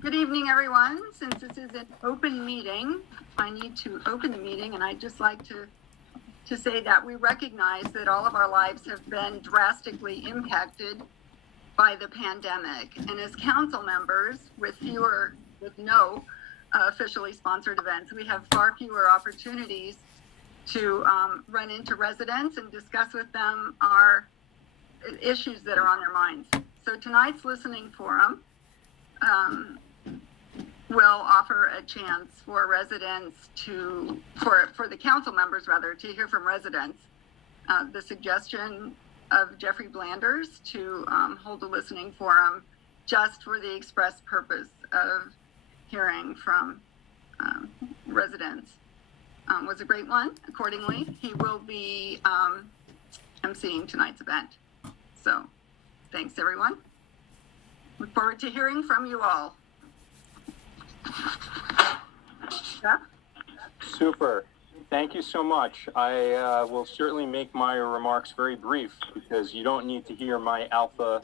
Good evening, everyone. Since this is an open meeting, I need to open the meeting, and I'd just like to say that we recognize that all of our lives have been drastically impacted by the pandemic. And as council members with no officially sponsored events, we have far fewer opportunities to run into residents and discuss with them our issues that are on their minds. So tonight's listening forum will offer a chance for residents for the council members rather, to hear from residents. The suggestion of Jeffrey Blanders to hold a listening forum just for the express purpose of hearing from residents was a great one. Accordingly, he will be emceeing tonight's event. So thanks, everyone. Look forward to hearing from you all. Yeah? Super. Thank you so much. I will certainly make my remarks very brief because you don't need to hear my alpha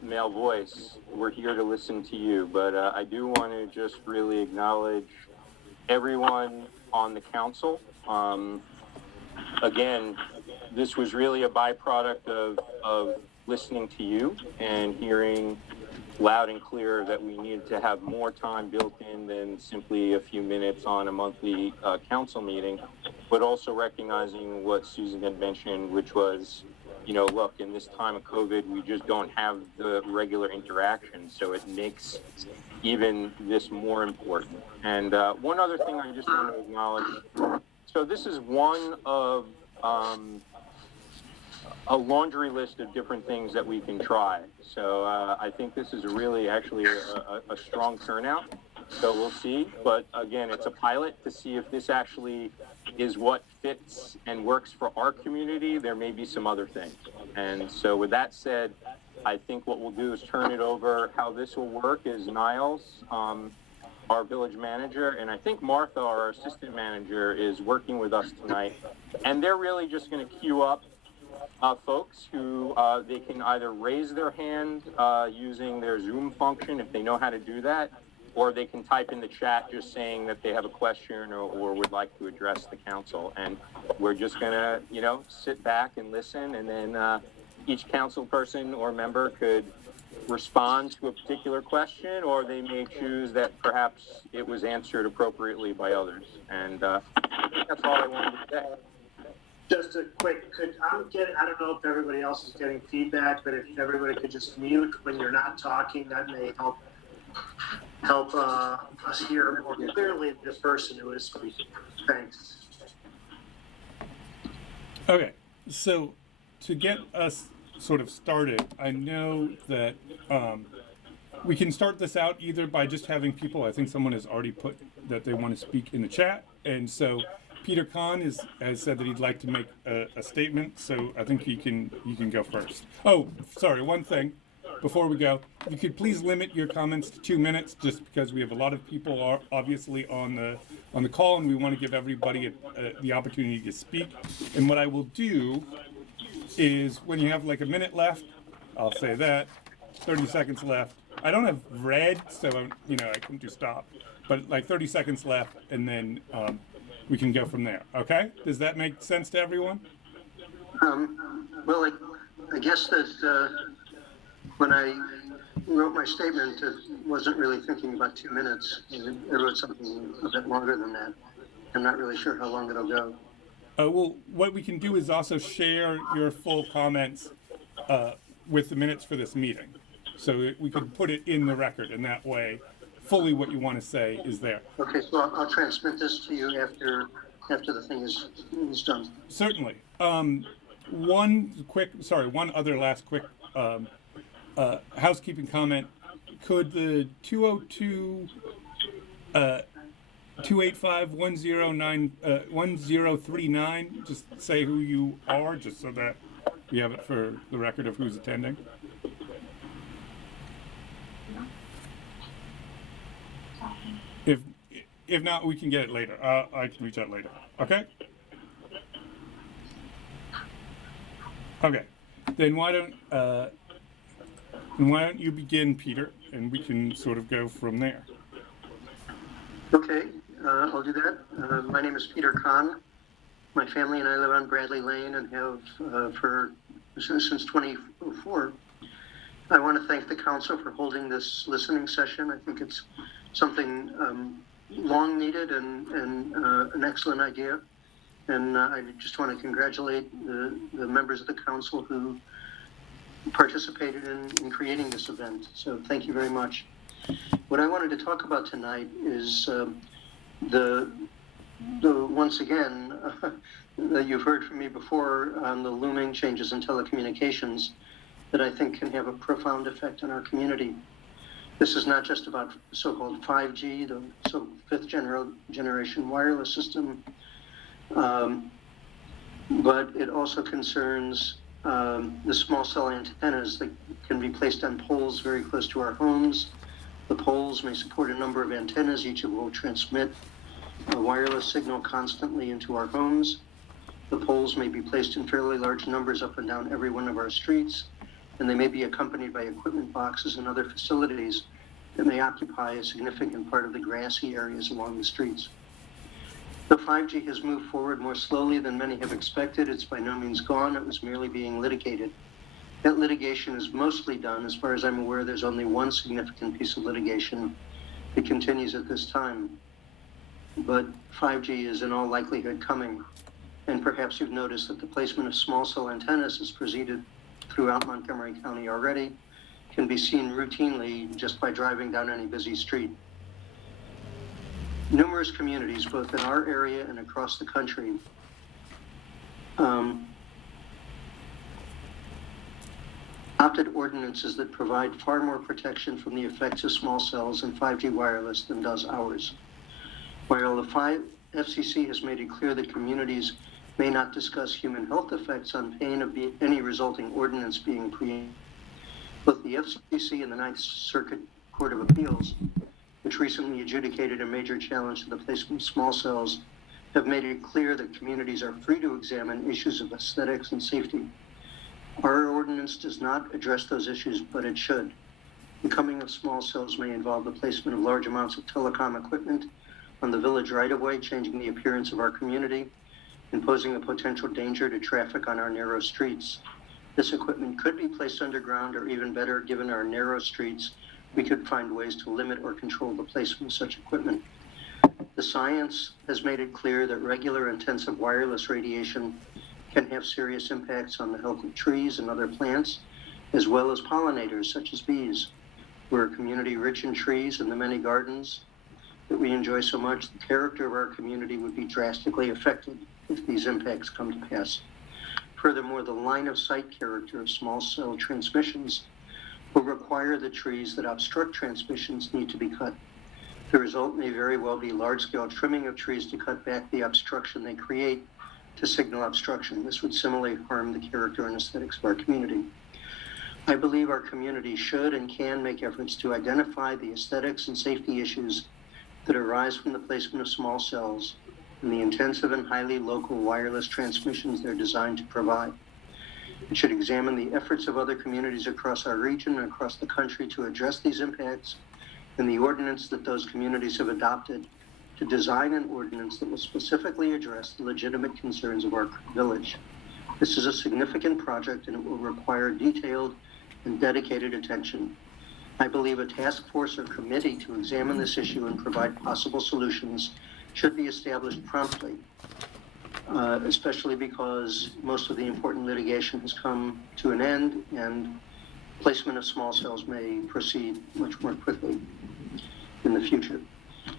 male voice. We're here to listen to you, but I do want to just really acknowledge everyone on the council. Again, this was really a byproduct of listening to you and hearing loud and clear that we needed to have more time built in than simply a few minutes on a monthly council meeting, but also recognizing what Susan had mentioned, which was, look, in this time of COVID, we just don't have the regular interaction, so it makes even this more important. And one other thing I just want to acknowledge, so this is one of a laundry list of different things that we can try. So I think this is really actually a strong turnout. So we'll see. But again, it's a pilot to see if this actually is what fits and works for our community. There may be some other things. And so with that said, I think what we'll do is turn it over. How this will work is Niles, our village manager, and I think Martha, our assistant manager, is working with us tonight. And they're really just going to queue up folks who they can either raise their hand using their Zoom function if they know how to do that, or they can type in the chat just saying that they have a question or would like to address the council. And we're just gonna, sit back and listen, and then each council person or member could respond to a particular question, or they may choose that perhaps it was answered appropriately by others. And I think that's all I wanted to say. Just a quick, I don't know if everybody else is getting feedback, but if everybody could just mute when you're not talking, that may help us hear more clearly the person who is speaking. Thanks. Okay, so to get us sort of started, I know that we can start this out either by just having people, I think someone has already put that they want to speak in the chat, and so Peter Kahn has said that he'd like to make a statement, so I think you can go first. Oh, sorry, one thing before we go. You could please limit your comments to 2 minutes, just because we have a lot of people are obviously on the call, and we want to give everybody the opportunity to speak. And what I will do is, when you have like a minute left, I'll say that. 30 seconds left. I don't have red, so I couldn't do stop. But like 30 seconds left, and then we can go from there. Okay? Does that make sense to everyone? Well, I guess that when I wrote my statement, I wasn't really thinking about 2 minutes. I wrote something a bit longer than that. I'm not really sure how long it'll go. Well, what we can do is also share your full comments with the minutes for this meeting. So we could put it in the record, and that way, fully what you want to say is there. Okay, so I'll transmit this to you after the thing is done. Certainly. One other last quick housekeeping comment. Could the 202 285-1039 just say who you are, just so that we have it for the record of who's attending? If not, we can get it later. I can reach out later. Okay? Okay. Then why don't you begin, Peter? and we can sort of go from there. Okay, I'll do that. My name is Peter Kahn. My family and I live on Bradley Lane and have since 2004. I want to thank the council for holding this listening session. I think it's something long needed and an excellent idea. And I just want to congratulate the members of the council who participated in creating this event. So thank you very much. What I wanted to talk about tonight is the once again that you've heard from me before on the looming changes in telecommunications that I think can have a profound effect on our community. This is not just about so-called 5G, the fifth generation wireless system, but it also concerns the small cell antennas that can be placed on poles very close to our homes. The poles may support a number of antennas, each of which will transmit a wireless signal constantly into our homes. The poles may be placed in fairly large numbers up and down every one of our streets, and they may be accompanied by equipment boxes and other facilities that may occupy a significant part of the grassy areas along the streets. The 5G has moved forward more slowly than many have expected. It's by no means gone. It was merely being litigated. That litigation is mostly done. As far as I'm aware, there's only one significant piece of litigation that continues at this time. But 5G is in all likelihood coming. And perhaps you've noticed that the placement of small cell antennas has proceeded throughout Montgomery County already, can be seen routinely just by driving down any busy street. Numerous communities, both in our area and across the country, adopted ordinances that provide far more protection from the effects of small cells and 5G wireless than does ours. While the FCC has made it clear that communities may not discuss human health effects on pain of any resulting ordinance being created, both the FCC and the Ninth Circuit Court of Appeals, which recently adjudicated a major challenge to the placement of small cells, have made it clear that communities are free to examine issues of aesthetics and safety. Our ordinance does not address those issues, but it should. The coming of small cells may involve the placement of large amounts of telecom equipment on the village right-of-way, changing the appearance of our community and posing a potential danger to traffic on our narrow streets. This equipment could be placed underground, or even better, given our narrow streets, we could find ways to limit or control the placement of such equipment. The science has made it clear that regular intensive wireless radiation can have serious impacts on the health of trees and other plants, as well as pollinators such as bees. We're a community rich in trees and the many gardens that we enjoy so much. The character of our community would be drastically affected if these impacts come to pass. Furthermore, the line of sight character of small cell transmissions will require the trees that obstruct transmissions need to be cut. The result may very well be large-scale trimming of trees to cut back the obstruction they create to signal obstruction. This would similarly harm the character and aesthetics of our community. I believe our community should and can make efforts to identify the aesthetics and safety issues that arise from the placement of small cells and the intensive and highly local wireless transmissions they're designed to provide. It should examine the efforts of other communities across our region and across the country to address these impacts and the ordinance that those communities have adopted to design an ordinance that will specifically address the legitimate concerns of our village. This is a significant project and it will require detailed and dedicated attention. I believe a task force or committee to examine this issue and provide possible solutions should be established promptly, especially because most of the important litigation has come to an end and placement of small cells may proceed much more quickly in the future.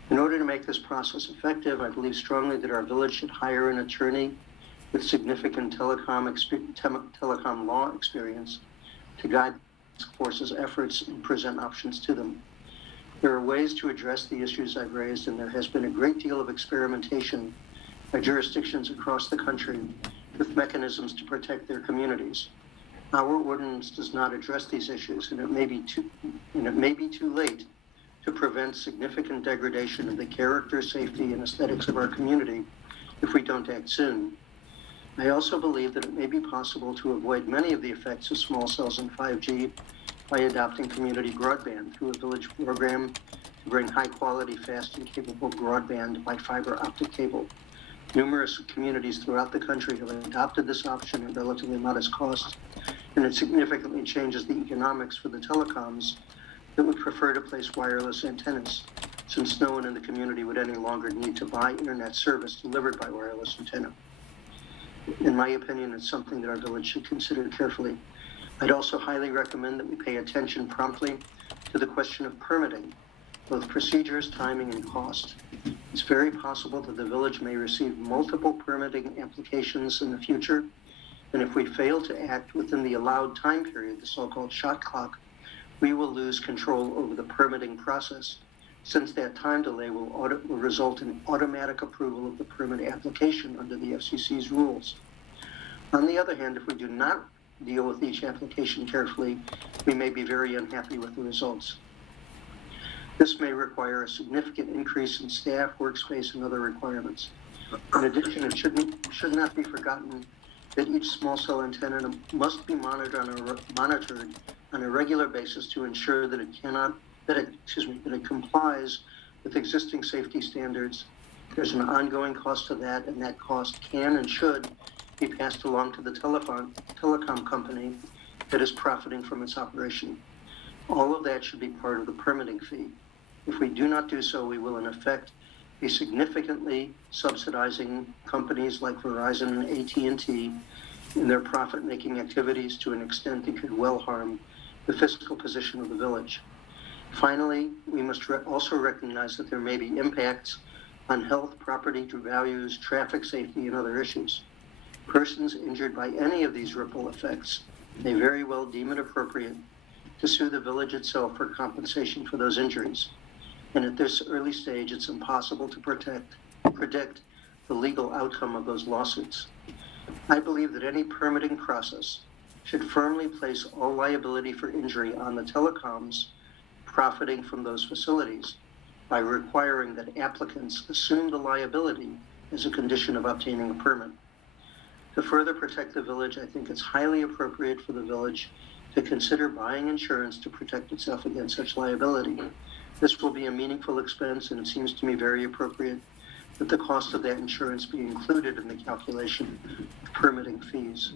In order to make this process effective, I believe strongly that our village should hire an attorney with significant telecom law experience to guide the task force's efforts and present options to them. There are ways to address the issues I've raised, and there has been a great deal of experimentation by jurisdictions across the country with mechanisms to protect their communities. Our ordinance does not address these issues, and it may be too late to prevent significant degradation of the character, safety, and aesthetics of our community if we don't act soon. I also believe that it may be possible to avoid many of the effects of small cells and 5G by adopting community broadband through a village program to bring high-quality, fast, and capable broadband by fiber optic cable. Numerous communities throughout the country have adopted this option at relatively modest cost, and it significantly changes the economics for the telecoms that would prefer to place wireless antennas, since no one in the community would any longer need to buy internet service delivered by wireless antenna. In my opinion, it's something that our village should consider carefully. I'd also highly recommend that we pay attention promptly to the question of permitting, both procedures, timing, and cost. It's very possible that the village may receive multiple permitting applications in the future, and if we fail to act within the allowed time period, the so-called shot clock, we will lose control over the permitting process, since that time delay will result in automatic approval of the permit application under the FCC's rules. On the other hand, if we do not deal with each application carefully, we may be very unhappy with the results. This may require a significant increase in staff, workspace, and other requirements. In addition, it should not be forgotten that each small cell antenna must be monitored on a regular basis to ensure that it complies with existing safety standards. There's an ongoing cost to that, and that cost can and should be passed along to the telecom company that is profiting from its operation. All of that should be part of the permitting fee. If we do not do so, we will in effect be significantly subsidizing companies like Verizon and AT&T in their profit-making activities to an extent that could well harm the fiscal position of the village. Finally, we must also recognize that there may be impacts on health, property values, traffic safety, and other issues. Persons injured by any of these ripple effects may very well deem it appropriate to sue the village itself for compensation for those injuries. And at this early stage, it's impossible to predict the legal outcome of those lawsuits. I believe that any permitting process should firmly place all liability for injury on the telecoms profiting from those facilities by requiring that applicants assume the liability as a condition of obtaining a permit. To further protect the village, I think it's highly appropriate for the village to consider buying insurance to protect itself against such liability. This will be a meaningful expense, and it seems to me very appropriate that the cost of that insurance be included in the calculation of permitting fees.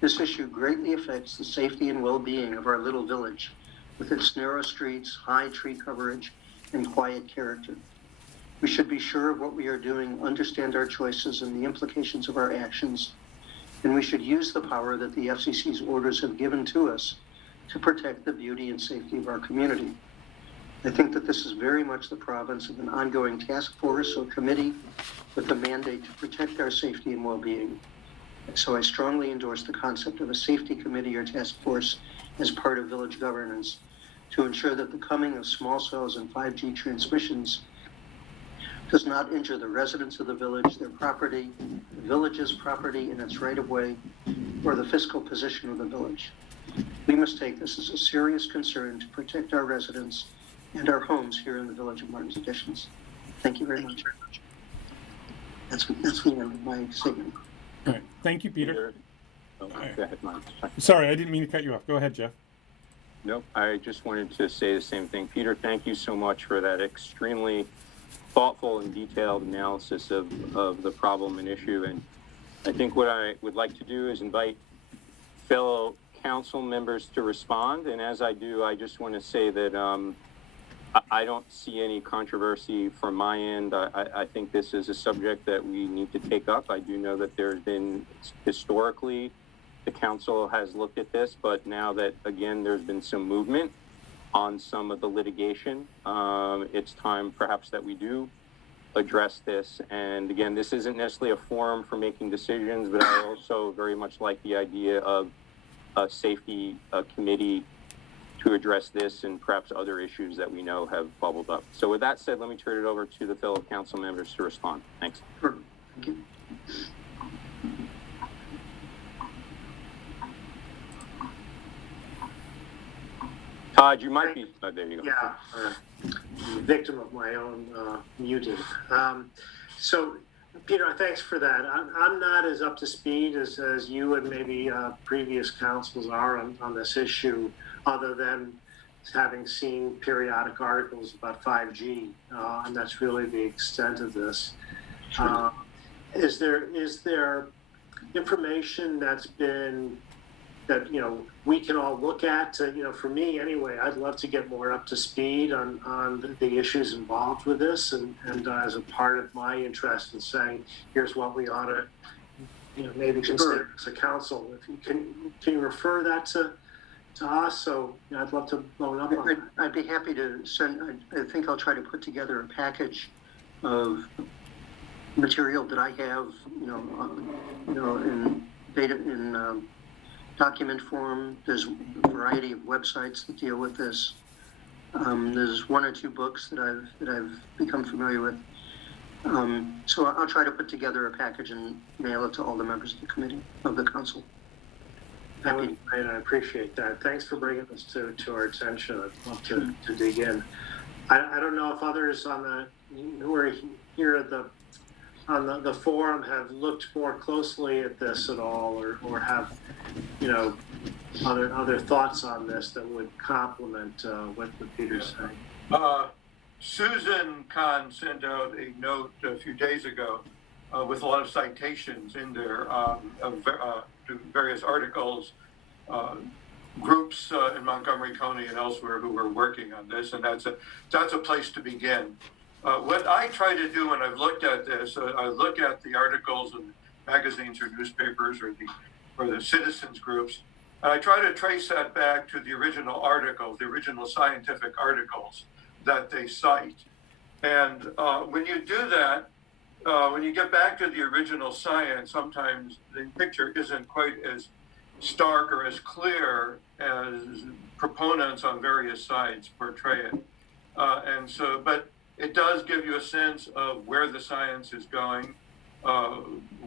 This issue greatly affects the safety and well-being of our little village, with its narrow streets, high tree coverage, and quiet character. We should be sure of what we are doing, understand our choices and the implications of our actions, and we should use the power that the FCC's orders have given to us to protect the beauty and safety of our community. I think that this is very much the province of an ongoing task force or committee with a mandate to protect our safety and well-being. So I strongly endorse the concept of a safety committee or task force as part of village governance to ensure that the coming of small cells and 5G transmissions does not injure the residents of the village, their property, the village's property in its right-of-way, or the fiscal position of the village. We must take this as a serious concern to protect our residents and our homes here in the village of Martin's Additions. Thank you very much. That's the end of my statement. All right. Thank you, Peter. Oh, go ahead, Mike. Sorry, I didn't mean to cut you off. Go ahead, Jeff. Nope, I just wanted to say the same thing. Peter, thank you so much for that extremely thoughtful and detailed analysis of the problem and issue. And I think what I would like to do is invite fellow council members to respond. And as I do, I just want to say that I don't see any controversy from my end. I think this is a subject that we need to take up. I do know that there's been historically, the council has looked at this, but now that, again, there's been some movement on some of the litigation, it's time perhaps that we do address this. And again, this isn't necessarily a forum for making decisions, but I also very much like the idea of a safety committee to address this and perhaps other issues that we know have bubbled up. So with that said, let me turn it over to the fellow council members to respond. Thanks. Sure. Thank you. Todd, you might be, there you go. Yeah, victim of my own muting. So, Peter, thanks for that. I'm not as up to speed as you and maybe previous councils are on this issue. other than having seen periodic articles about 5G, and that's really the extent of this. Is there information that we can all look at? For me anyway, I'd love to get more up to speed on the issues involved with this, and as a part of my interest in saying, here's what we ought to maybe consider as a council. If you can you refer that to us? So I'd love to blow it up on that. I'd be happy to send. I think I'll try to put together a package of material that I have, in data in document form. There's a variety of websites that deal with this. There's one or two books that I've become familiar with. So I'll try to put together a package and mail it to all the members of the committee of the council. And I appreciate that. Thanks for bringing this to our attention. I'd love to dig in. I don't know if others who are here at on the forum have looked more closely at this at all, or have other thoughts on this that would complement what Peter's saying. Susan Kahn sent out a note a few days ago with a lot of citations in there to various articles, groups in Montgomery County and elsewhere who were working on this, and that's a place to begin. What I try to do when I've looked at this, I look at the articles in magazines or newspapers or the citizens groups, and I try to trace that back to the original articles, the original scientific articles that they cite. And when you do that, when you get back to the original science, sometimes the picture isn't quite as stark or as clear as proponents on various sides portray it. But it does give you a sense of where the science is going,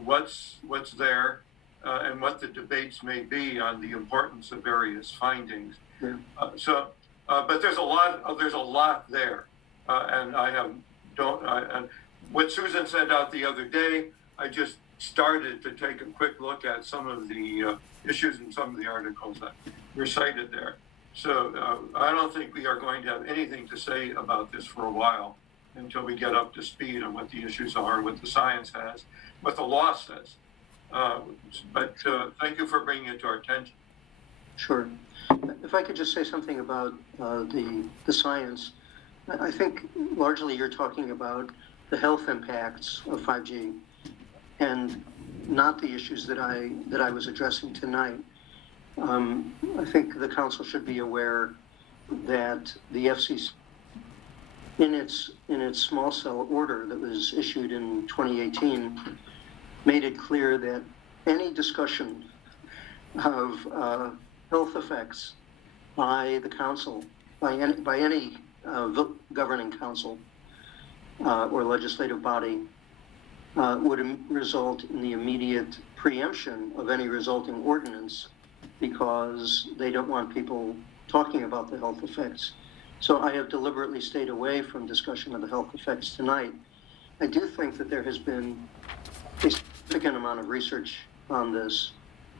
what's there, and what the debates may be on the importance of various findings. Yeah. But there's a lot there, and and what Susan sent out the other day, I just started to take a quick look at some of the issues in some of the articles that were cited there. So I don't think we are going to have anything to say about this for a while until we get up to speed on what the issues are, what the science has, what the law says. But thank you for bringing it to our attention. Sure. If I could just say something about the science, I think largely you're talking about the health impacts of 5G and not the issues that I was addressing tonight. I think the council should be aware that the FCC, in its small cell order that was issued in 2018, made it clear that any discussion of health effects by the council, by any governing council or legislative body, would result in the immediate preemption of any resulting ordinance, because they don't want people talking about the health effects. So I have deliberately stayed away from discussion of the health effects tonight. I do think that there has been a significant amount of research on this.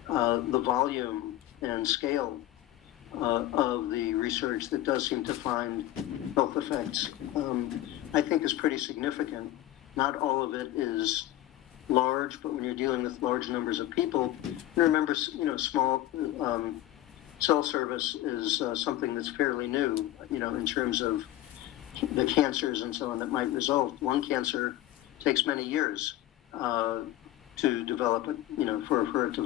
The volume and scale of the research that does seem to find health effects, I think is pretty significant. Not all of it is large, but when you're dealing with large numbers of people, remember, small cell service is something that's fairly new, in terms of the cancers and so on that might result. Lung cancer takes many years to develop, for it to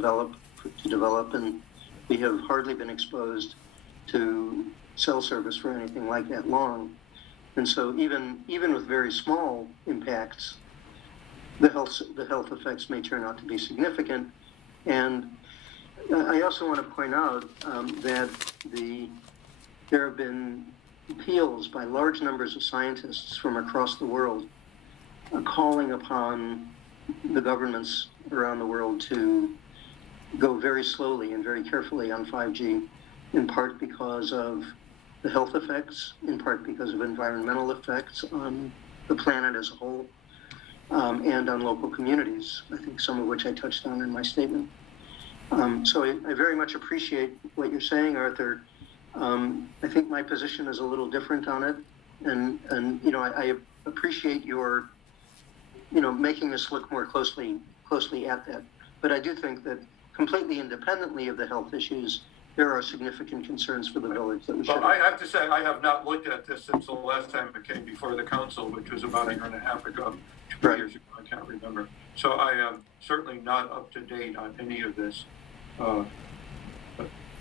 develop, and we have hardly been exposed to cell service for anything like that long. And so even with very small impacts, the health effects may turn out to be significant. And I also want to point out that there have been appeals by large numbers of scientists from across the world calling upon the governments around the world to go very slowly and very carefully on 5G, in part because of the health effects, in part because of environmental effects on the planet as a whole, and on local communities, I think some of which I touched on in my statement. So I very much appreciate what you're saying, Arthur, I think my position is a little different on it, and you know, I appreciate your, you know, making us look more closely at that. But I do think that completely independently of the health issues, there are significant concerns for the village that we should. Well, I have to say, I have not looked at this since the last time it came before the council, which was about a year and a half ago, 2 Right. years ago, I can't remember. So I am certainly not up to date on any of this. But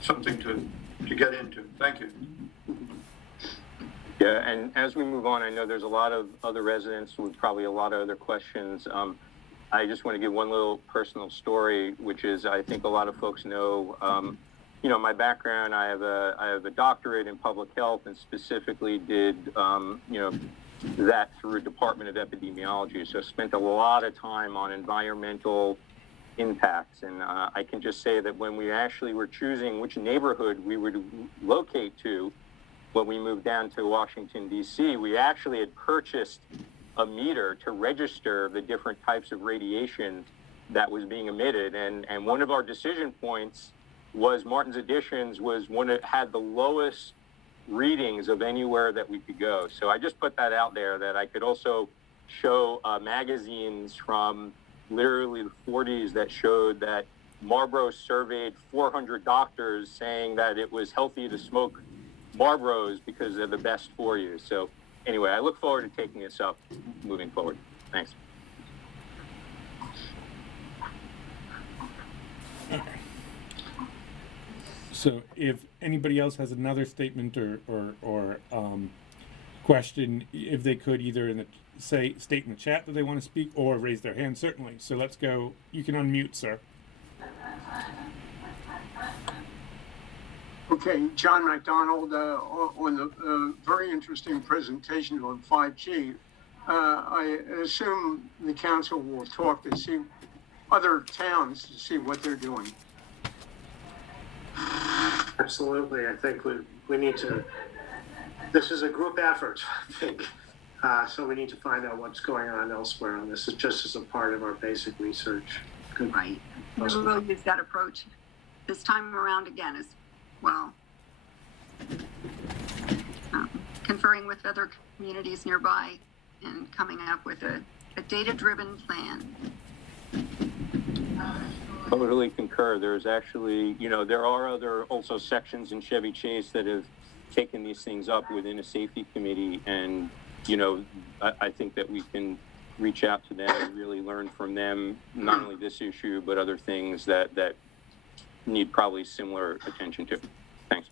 something to get into. Thank you. Yeah, and as we move on, I know there's a lot of other residents with probably a lot of other questions. I just want to give one little personal story, which is I think a lot of folks know, you know, my background. I have a doctorate in public health, and specifically did, you know, that through Department of Epidemiology. So I spent a lot of time on environmental impacts, and I can just say that when we actually were choosing which neighborhood we would locate to, when we moved down to Washington, D.C., we actually had purchased a meter to register the different types of radiation that was being emitted. And one of our decision points was Martin's Additions was one that had the lowest readings of anywhere that we could go. So I just put that out there, that I could also show magazines from literally the 40s that showed that Marlboro surveyed 400 doctors saying that it was healthy to smoke Marlboros because they're the best for you. So anyway, I look forward to taking this up moving forward. Thanks. So if anybody else has another statement or question, if they could either state in the chat that they want to speak or raise their hand, certainly. So let's go. You can unmute, sir. Okay, John McDonald, on the very interesting presentation on 5G. I assume the council will talk to see other towns to see what they're doing. Absolutely. I think we need to, this is a group effort, I think. So we need to find out what's going on elsewhere on this, just as a part of our basic research. Right. We'll use that approach this time around again as well. Conferring with other communities nearby and coming up with a data-driven plan. Totally concur. There's actually, you know, there are other also sections in Chevy Chase that have taken these things up within a safety committee, and you know, I think that we can reach out to them and really learn from them, not only this issue, but other things that need probably similar attention to. Thanks.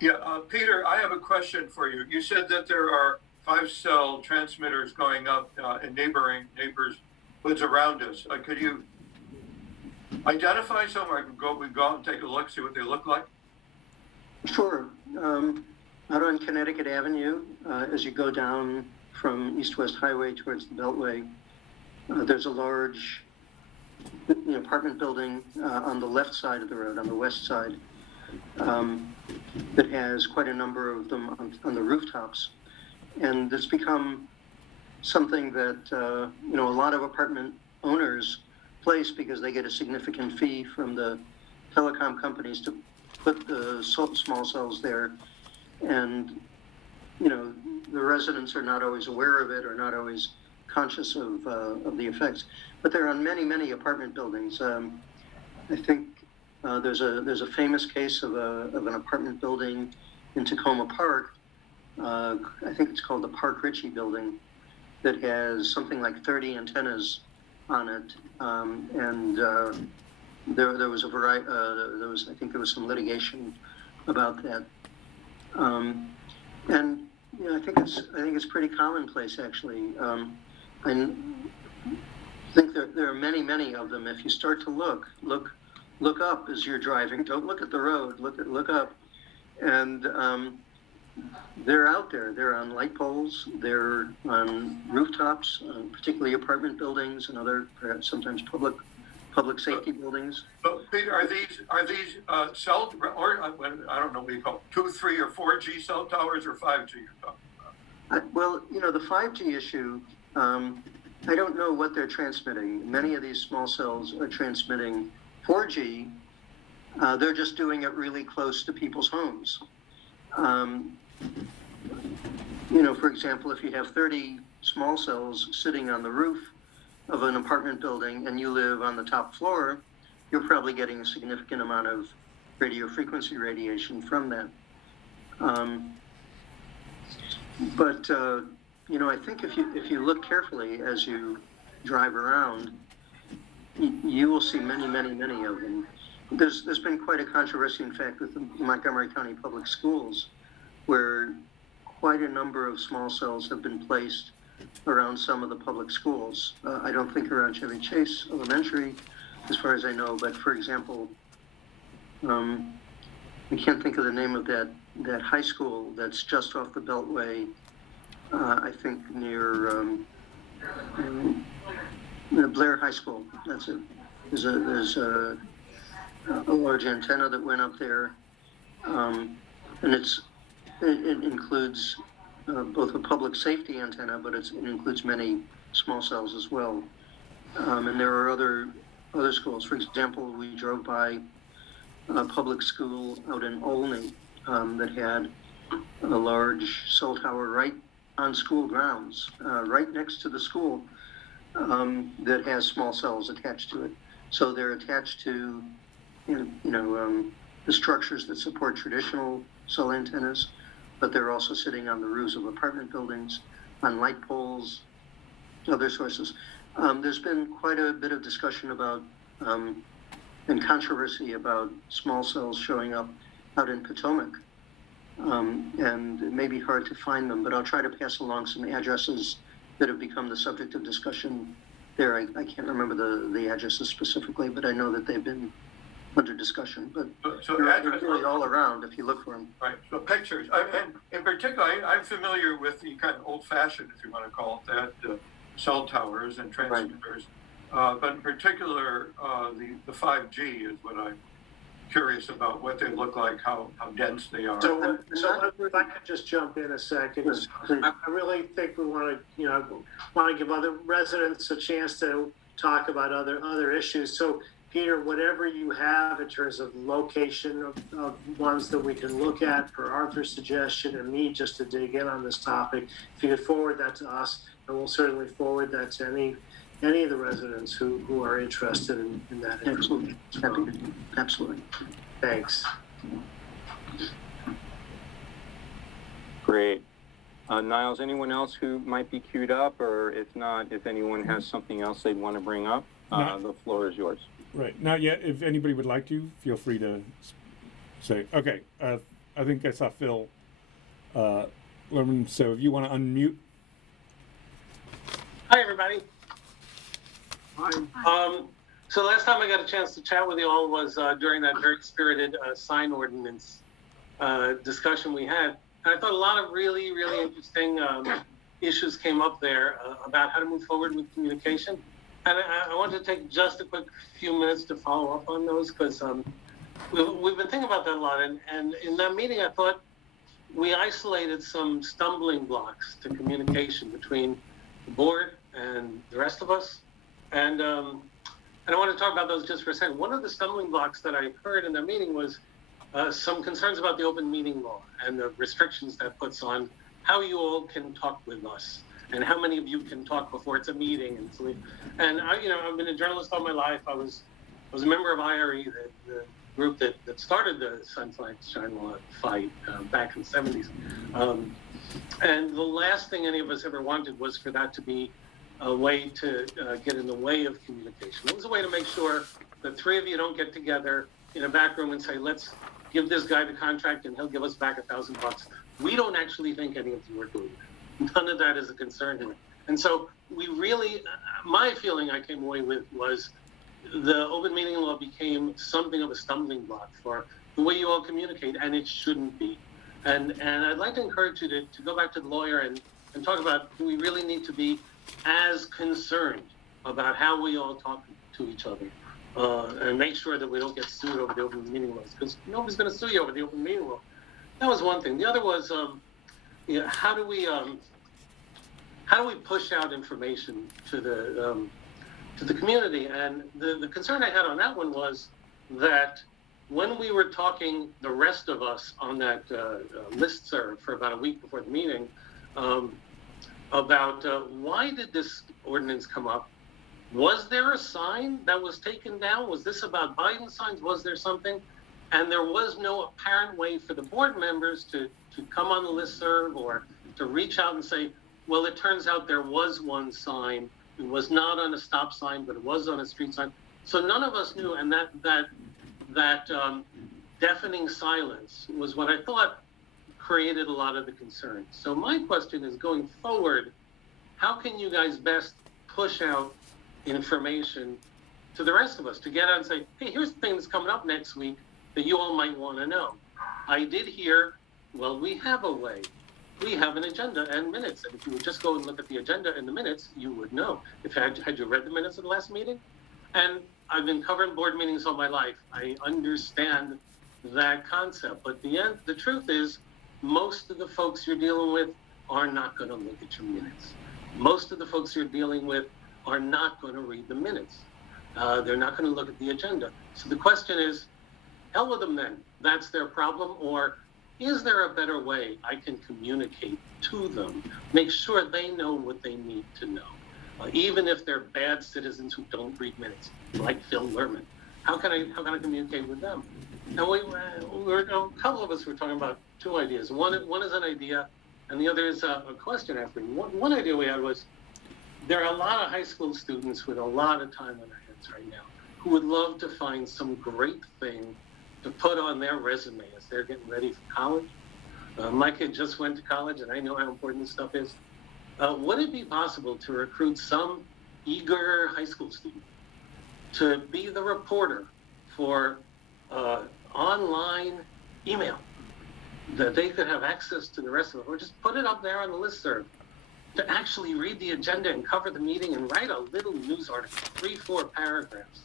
Yeah, Peter, I have a question for you. You said that there are 5-cell transmitters going up in neighbors' hoods around us. Could you identify some? I can go out and take a look, see what they look like. Sure. Out on Connecticut Avenue, as you go down from East-West Highway towards the Beltway, there's a large apartment building on the left side of the road, on the west side, that has quite a number of them on the rooftops. And it's become something that, a lot of apartment owners place because they get a significant fee from the telecom companies to put the small cells there. And, the residents are not always aware of it or not always conscious of the effects. But they're on many, many apartment buildings. I think there's a famous case of an apartment building in Tacoma Park. I think it's called the Park Ritchie building, that has something like 30 antennas on it. There was a variety. I think there was some litigation about that. I think it's pretty commonplace, actually. I think there are many, many of them. If you start to look up as you're driving. Don't look at the road. Look up, and they're out there. They're on light poles. They're on rooftops, particularly apartment buildings and other, perhaps sometimes public safety buildings. So, Peter, are these cell, or I don't know what you call it, 2, 3, or 4G cell towers, or 5G you're talking about? Well, the 5G issue, I don't know what they're transmitting. Many of these small cells are transmitting 4G, They're just doing it really close to people's homes. For example, if you have 30 small cells sitting on the roof of an apartment building and you live on the top floor, you're probably getting a significant amount of radio frequency radiation from that. I think if you look carefully as you drive around, you will see many, many, many of them. There's been quite a controversy, in fact, with the Montgomery County Public Schools, where quite a number of small cells have been placed around some of the public schools. I don't think around Chevy Chase Elementary, as far as I know, but for example, I can't think of the name of that high school that's just off the Beltway, I think near Blair High School. That's it. There's a large antenna that went up there, and it includes both a public safety antenna, but it includes many small cells as well. And there are other schools. For example, we drove by a public school out in Olney that had a large cell tower right on school grounds, right next to the school, that has small cells attached to it. So they're attached to, the structures that support traditional cell antennas, but they're also sitting on the roofs of apartment buildings, on light poles, other sources. There's been quite a bit of discussion about and controversy about small cells showing up out in Potomac. And it may be hard to find them, but I'll try to pass along some addresses that have become the subject of discussion there. I can't remember the addresses specifically, but I know that they've been under discussion. But they're really all around if you look for them. Right. So pictures, and in particular, I'm familiar with the kind of old-fashioned, if you want to call it that, cell towers and transmitters. Right. But in particular, the 5G is what I'm curious about, what they look like, how dense they are. So if I could just jump in a second, I really think we want to give other residents a chance to talk about other issues. So Peter, whatever you have in terms of location of ones that we can look at for Arthur's suggestion and me just to dig in on this topic, if you could forward that to us, and we'll certainly forward that to any of the residents who are interested in that. Absolutely. Absolutely. Thanks. Great. Niles, anyone else who might be queued up, or if not, if anyone has something else they'd want to bring up, the floor is yours. Right. Not yet. If anybody would like to, feel free to say. Okay. I think I saw Phil. Lerman, so if you want to unmute. Hi, everybody. So last time I got a chance to chat with you all was during that very spirited sign ordinance discussion we had. And I thought a lot of really, really interesting issues came up there about how to move forward with communication. And I wanted to take just a quick few minutes to follow up on those because we've been thinking about that a lot. And in that meeting, I thought we isolated some stumbling blocks to communication between the board and the rest of us. And I want to talk about those just for a second. One of the stumbling blocks that I heard in that meeting was some concerns about the open meeting law and the restrictions that puts on how you all can talk with us and how many of you can talk before it's a meeting. And I've been a journalist all my life. I was a member of IRE, the group that started the Sunflag Shine Law fight back in the 70s. And the last thing any of us ever wanted was for that to be a way to get in the way of communication. It was a way to make sure the three of you don't get together in a back room and say, let's give this guy the contract and he'll give us back $1,000. We don't actually think any of you are doing that. None of that is a concern here. And so we really, my feeling I came away with was the open meeting law became something of a stumbling block for the way you all communicate, and it shouldn't be. And I'd like to encourage you to go back to the lawyer and talk about, do we really need to be as concerned about how we all talk to each other and make sure that we don't get sued over the open meeting laws, because nobody's going to sue you over the open meeting law. That was one thing. The other was, how do we push out information to the community? And the concern I had on that one was that when we were talking, the rest of us on that listserv for about a week before the meeting, about why did this ordinance come up? Was there a sign that was taken down? Was this about Biden signs? Was there something? And there was no apparent way for the board members to come on the listserv or to reach out and say, well, it turns out there was one sign. It was not on a stop sign, but it was on a street sign. So none of us knew, and that deafening silence was what I thought created a lot of the concern. So my question is, going forward, how can you guys best push out information to the rest of us to get out and say, hey, here's the thing that's coming up next week that you all might want to know. I did hear, well, we have a way. We have an agenda and minutes. And if you would just go and look at the agenda and the minutes, you would know. Had you read the minutes of the last meeting? And I've been covering board meetings all my life. I understand that concept. But the truth is, most of the folks you're dealing with are not going to look at your minutes. Most of the folks you're dealing with are not going to read the minutes. They're not going to look at the agenda. So the question is, hell with them then. That's their problem. Or is there a better way I can communicate to them, make sure they know what they need to know, even if they're bad citizens who don't read minutes, like Phil Lerman? How can I communicate with them? And a couple of us were talking about two ideas. One is an idea, and the other is a question after. One idea we had was, there are a lot of high school students with a lot of time on their hands right now who would love to find some great thing to put on their resume as they're getting ready for college. My kid just went to college, and I know how important this stuff is. Would it be possible to recruit some eager high school student to be the reporter for online email, that they could have access to the rest of it, or just put it up there on the listserv, to actually read the agenda and cover the meeting and write a little news article, 3-4 paragraphs,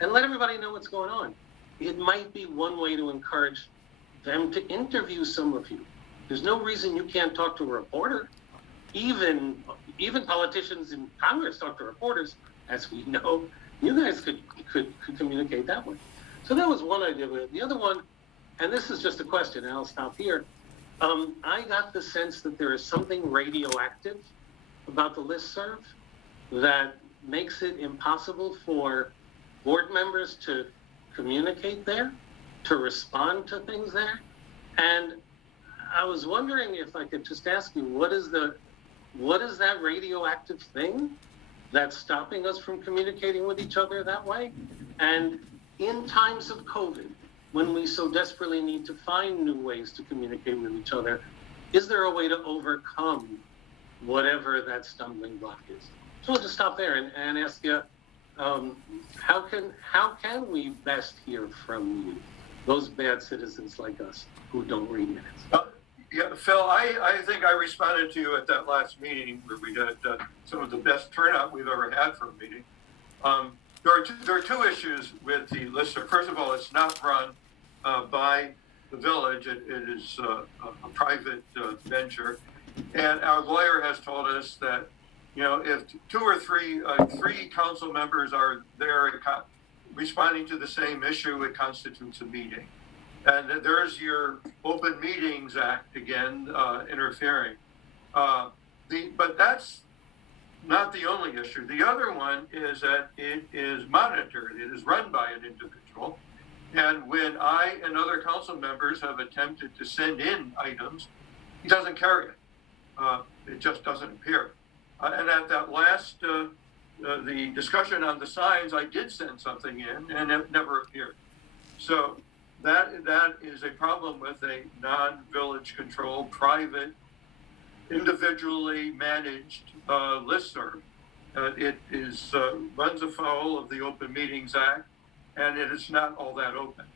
and let everybody know what's going on? It might be one way to encourage them to interview some of you. There's no reason you can't talk to a reporter. Even politicians in Congress talk to reporters, as we know. You guys could communicate that way. So that was one idea. The other one, and this is just a question, and I'll stop here. I got the sense that there is something radioactive about the listserv that makes it impossible for board members to communicate there, to respond to things there. And I was wondering if I could just ask you, what is that radioactive thing that's stopping us from communicating with each other that way? And in times of COVID, when we so desperately need to find new ways to communicate with each other, is there a way to overcome whatever that stumbling block is? So I'll just stop there and ask you, how can we best hear from you, those bad citizens like us who don't read minutes? Yeah, Phil, I think I responded to you at that last meeting where we had some of the best turnout we've ever had for a meeting. There are two issues with the listserv. First of all, it's not run by the village. It is a private venture. And our lawyer has told us that, if two or three council members are there responding to the same issue, it constitutes a meeting. And there's your Open Meetings Act again, interfering. But that's not the only issue. The other one is that it is monitored. It is run by an individual. And when I and other council members have attempted to send in items, he doesn't carry it. It just doesn't appear. And at that last, the discussion on the signs, I did send something in, and it never appeared. So that is a problem with a non-village controlled, private, individually managed listserv. It is runs afoul of the Open Meetings Act, and it is not all that open.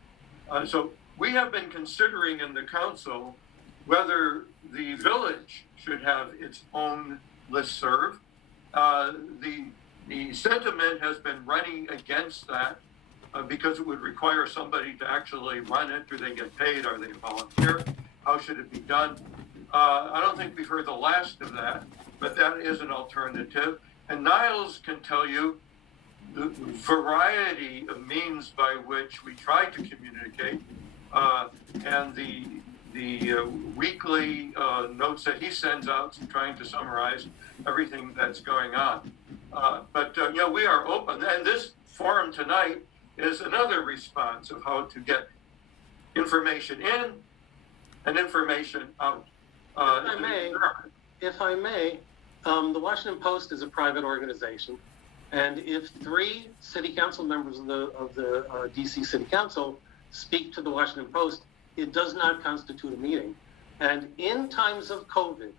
So we have been considering in the council whether the village should have its own listserv. The sentiment has been running against that because it would require somebody to actually run it. Do they get paid? Are they volunteer? How should it be done? I don't think we've heard the last of that, but that is an alternative. And Niles can tell you the variety of means by which we try to communicate, and the weekly notes that he sends out, trying to summarize everything that's going on. But we are open, and this forum tonight is another response of how to get information in and information out. If I may, the Washington Post is a private organization, and if 3 city council members of the DC City Council speak to the Washington Post, it does not constitute a meeting. And in times of COVID,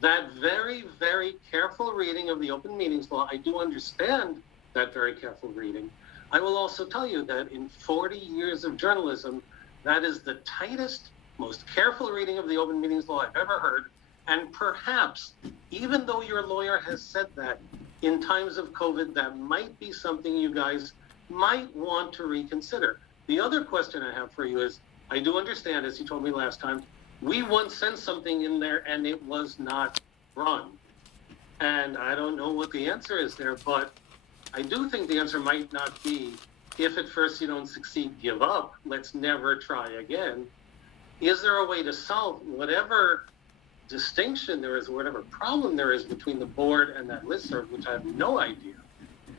that very, very careful reading of the open meetings law, I do understand that very careful reading. I will also tell you that in 40 years of journalism, that is the tightest, most careful reading of the open meetings law I've ever heard. And perhaps, even though your lawyer has said that, in times of COVID, that might be something you guys might want to reconsider. The other question I have for you is, I do understand, as you told me last time, we once sent something in there and it was not run. And I don't know what the answer is there, but I do think the answer might not be, if at first you don't succeed, give up, let's never try again. Is there a way to solve whatever distinction there is, or whatever problem there is between the board and that listserv, which I have no idea,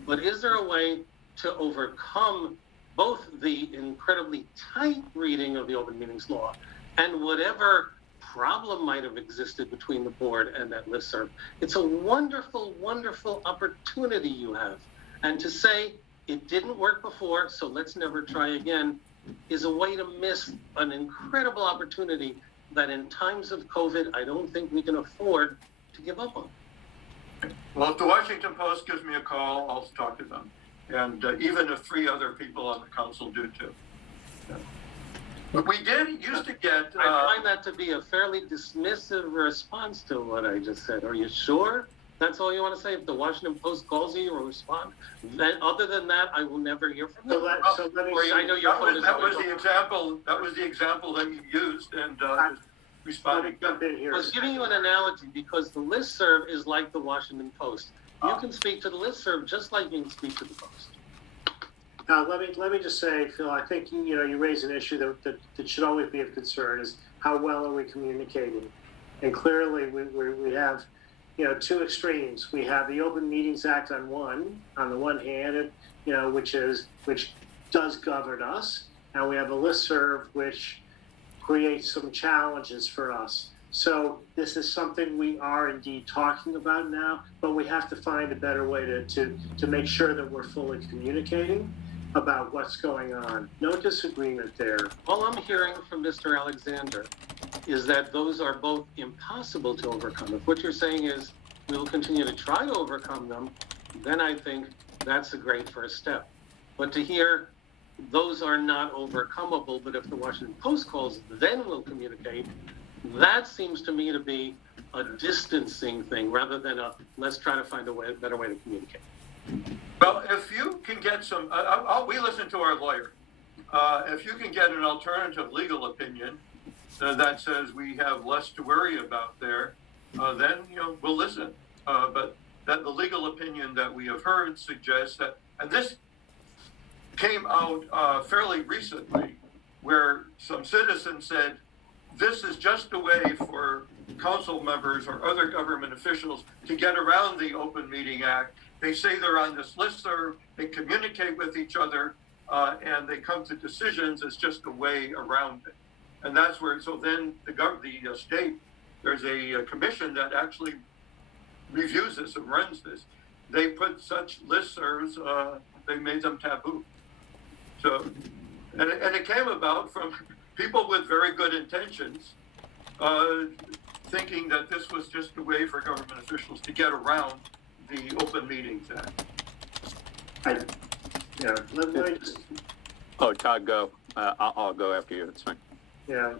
but is there a way to overcome both the incredibly tight reading of the open meetings law and whatever problem might have existed between the board and that listserv? It's a wonderful, wonderful opportunity you have. And to say it didn't work before, so let's never try again, is a way to miss an incredible opportunity that in times of COVID, I don't think we can afford to give up on. Well, if the Washington Post gives me a call, I'll talk to them. And even if 3 other people on the council do too. Yeah. But we used to get... I find that to be a fairly dismissive response to what I just said. Are you sure? That's all you want to say? If the Washington Post calls you, you'll respond. Then, other than that, I will never hear from you. I know your phone is... That was the example. That was the example that you used, and responding. I was giving you an analogy because the listserv is like the Washington Post. You can speak to the listserv just like you can speak to the Post. Let me just say, Phil, I think you raise an issue that should always be of concern, is how well are we communicating? And clearly we have 2 extremes. We have the Open Meetings Act on the one hand, which does govern us, and we have a listserv which creates some challenges for us. So this is something we are indeed talking about now, but we have to find a better way to make sure that we're fully communicating about what's going on. No disagreement there. All I'm hearing from Mr. Alexander is that those are both impossible to overcome. If what you're saying is we'll continue to try to overcome them, then I think that's a great first step. But to hear those are not overcomable, but if the Washington Post calls, then we'll communicate, that seems to me to be a distancing thing rather than a let's try to find a better way to communicate. Well, if you can get some, we listen to our lawyer. If you can get an alternative legal opinion that says we have less to worry about there, then we'll listen. But that the legal opinion that we have heard suggests that, and this came out fairly recently, where some citizens said this is just a way for council members or other government officials to get around the Open Meeting Act. They say they're on this listserv, they communicate with each other, and they come to decisions. It's just a way around it. And that's where, so then the state, there's a commission that actually reviews this and runs this. They put such listservs, they made them taboo. So, and it came about from people with very good intentions, thinking that this was just a way for government officials to get around the Open Meetings Act. Let me just... Oh, Todd, go. I'll go after you. It's fine. Yeah,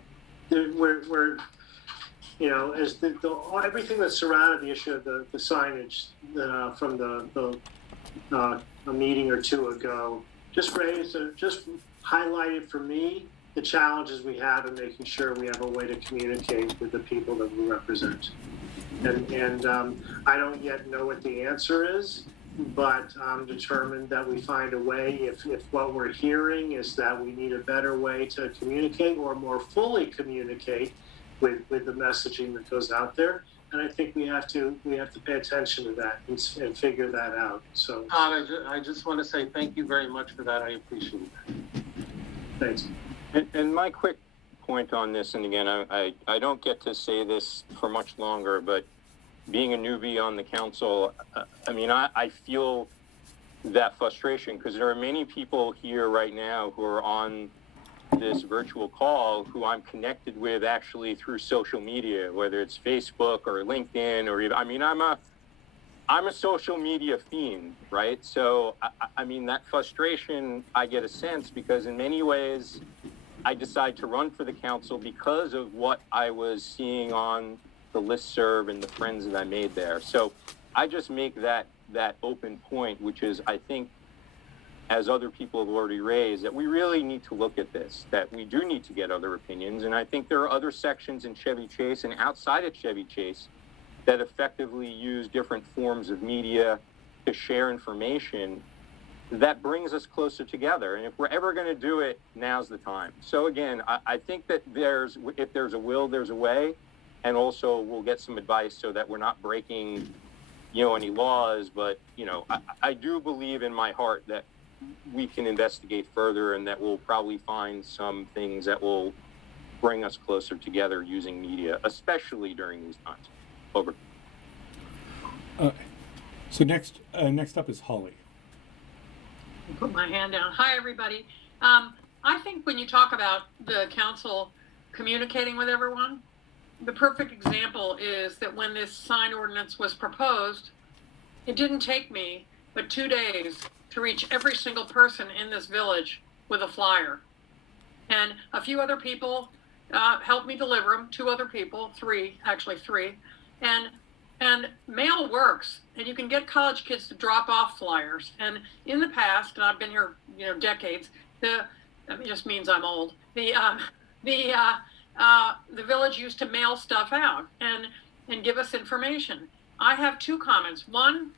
we're as everything that surrounded the issue of the signage from a meeting or 2 ago just highlighted for me the challenges we have in making sure we have a way to communicate with the people that we represent. And I don't yet know what the answer is, but I'm determined that we find a way, if what we're hearing is that we need a better way to communicate or more fully communicate with the messaging that goes out there. And I think we have to pay attention to that and figure that out. So, Todd, I just want to say thank you very much for that. I appreciate it. thanks. And my quick point on this, and again, I don't get to say this for much longer, but being a newbie on the council, I mean, I feel that frustration because there are many people here right now who are on this virtual call who I'm connected with actually through social media, whether it's Facebook or LinkedIn or even, I mean, I'm a social media fiend, right? So, I mean, that frustration, I get a sense because in many ways, I decided to run for the council because of what I was seeing on the listserv and the friends that I made there. So I just make that open point, which is, I think, as other people have already raised, that we really need to look at this, that we do need to get other opinions. And I think there are other sections in Chevy Chase and outside of Chevy Chase that effectively use different forms of media to share information that brings us closer together. And if we're ever going to do it, now's the time. So again, I think that if there's a will, there's a way. And also we'll get some advice so that we're not breaking, any laws. But, I do believe in my heart that we can investigate further and that we'll probably find some things that will bring us closer together using media, especially during these times. Over. So next up is Holly. Put my hand down. Hi, everybody. I think when you talk about the council communicating with everyone, the perfect example is that when this sign ordinance was proposed, it didn't take me but 2 days to reach every single person in this village with a flyer. And a few other people helped me deliver them, 2 other people, 3. And mail works, and you can get college kids to drop off flyers. And in the past, and I've been here, decades, that just means I'm old. The village used to mail stuff out and give us information. I have 2 comments. One,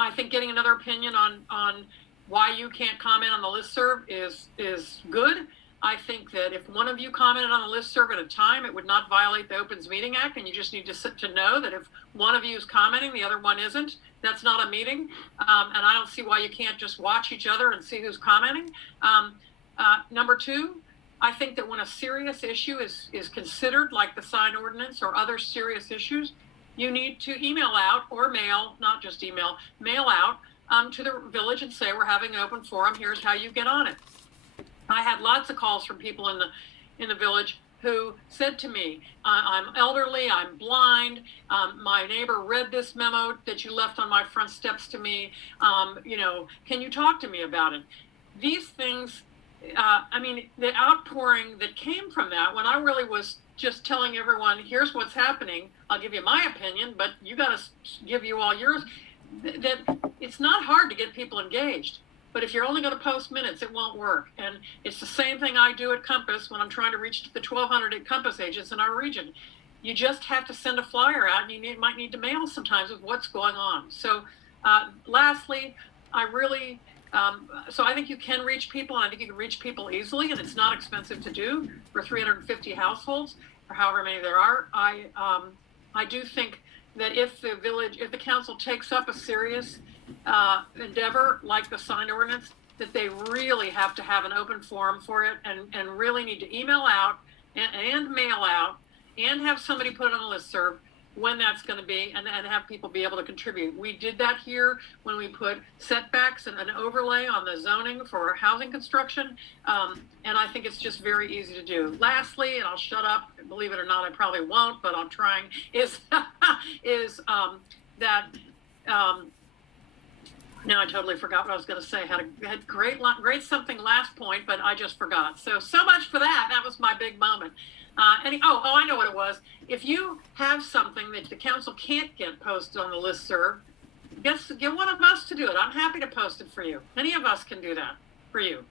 I think getting another opinion on why you can't comment on the listserv is good. I think that if one of you commented on the listserv at a time, it would not violate the Opens Meeting Act, and you just need to know that if one of you is commenting, the other one isn't. That's not a meeting, and I don't see why you can't just watch each other and see who's commenting. Number 2, I think that when a serious issue is considered, like the sign ordinance or other serious issues, you need to email out or mail, not just email, mail out to the village and say, we're having an open forum, here's how you get on it. I had lots of calls from people in the village who said to me, I'm elderly, I'm blind, my neighbor read this memo that you left on my front steps to me, can you talk to me about it? These things, the outpouring that came from that, when I really was just telling everyone, here's what's happening, I'll give you my opinion, but you got to give you all yours, that it's not hard to get people engaged. But if you're only going to post minutes, it won't work. And it's the same thing I do at Compass when I'm trying to reach the 1,200 Compass agents in our region. You just have to send a flyer out, and you might need to mail sometimes of what's going on. So lastly, I think you can reach people, and I think you can reach people easily, and it's not expensive to do for 350 households, or however many there are. I do think that if the council takes up a serious endeavor like the sign ordinance, that they really have to have an open forum for it and really need to email out and mail out and have somebody put it on a listserv when that's going to be and have people be able to contribute. We did that here when we put setbacks and an overlay on the zoning for housing construction, and I think it's just very easy to do. Lastly, and I'll shut up, believe it or not, I probably won't, but I'm trying, is now I totally forgot what I was going to say. Had great something last point, but I just forgot. So much for that. That was my big moment. I know what it was. If you have something that the council can't get posted on the listserv, get one of us to do it. I'm happy to post it for you. Any of us can do that for you.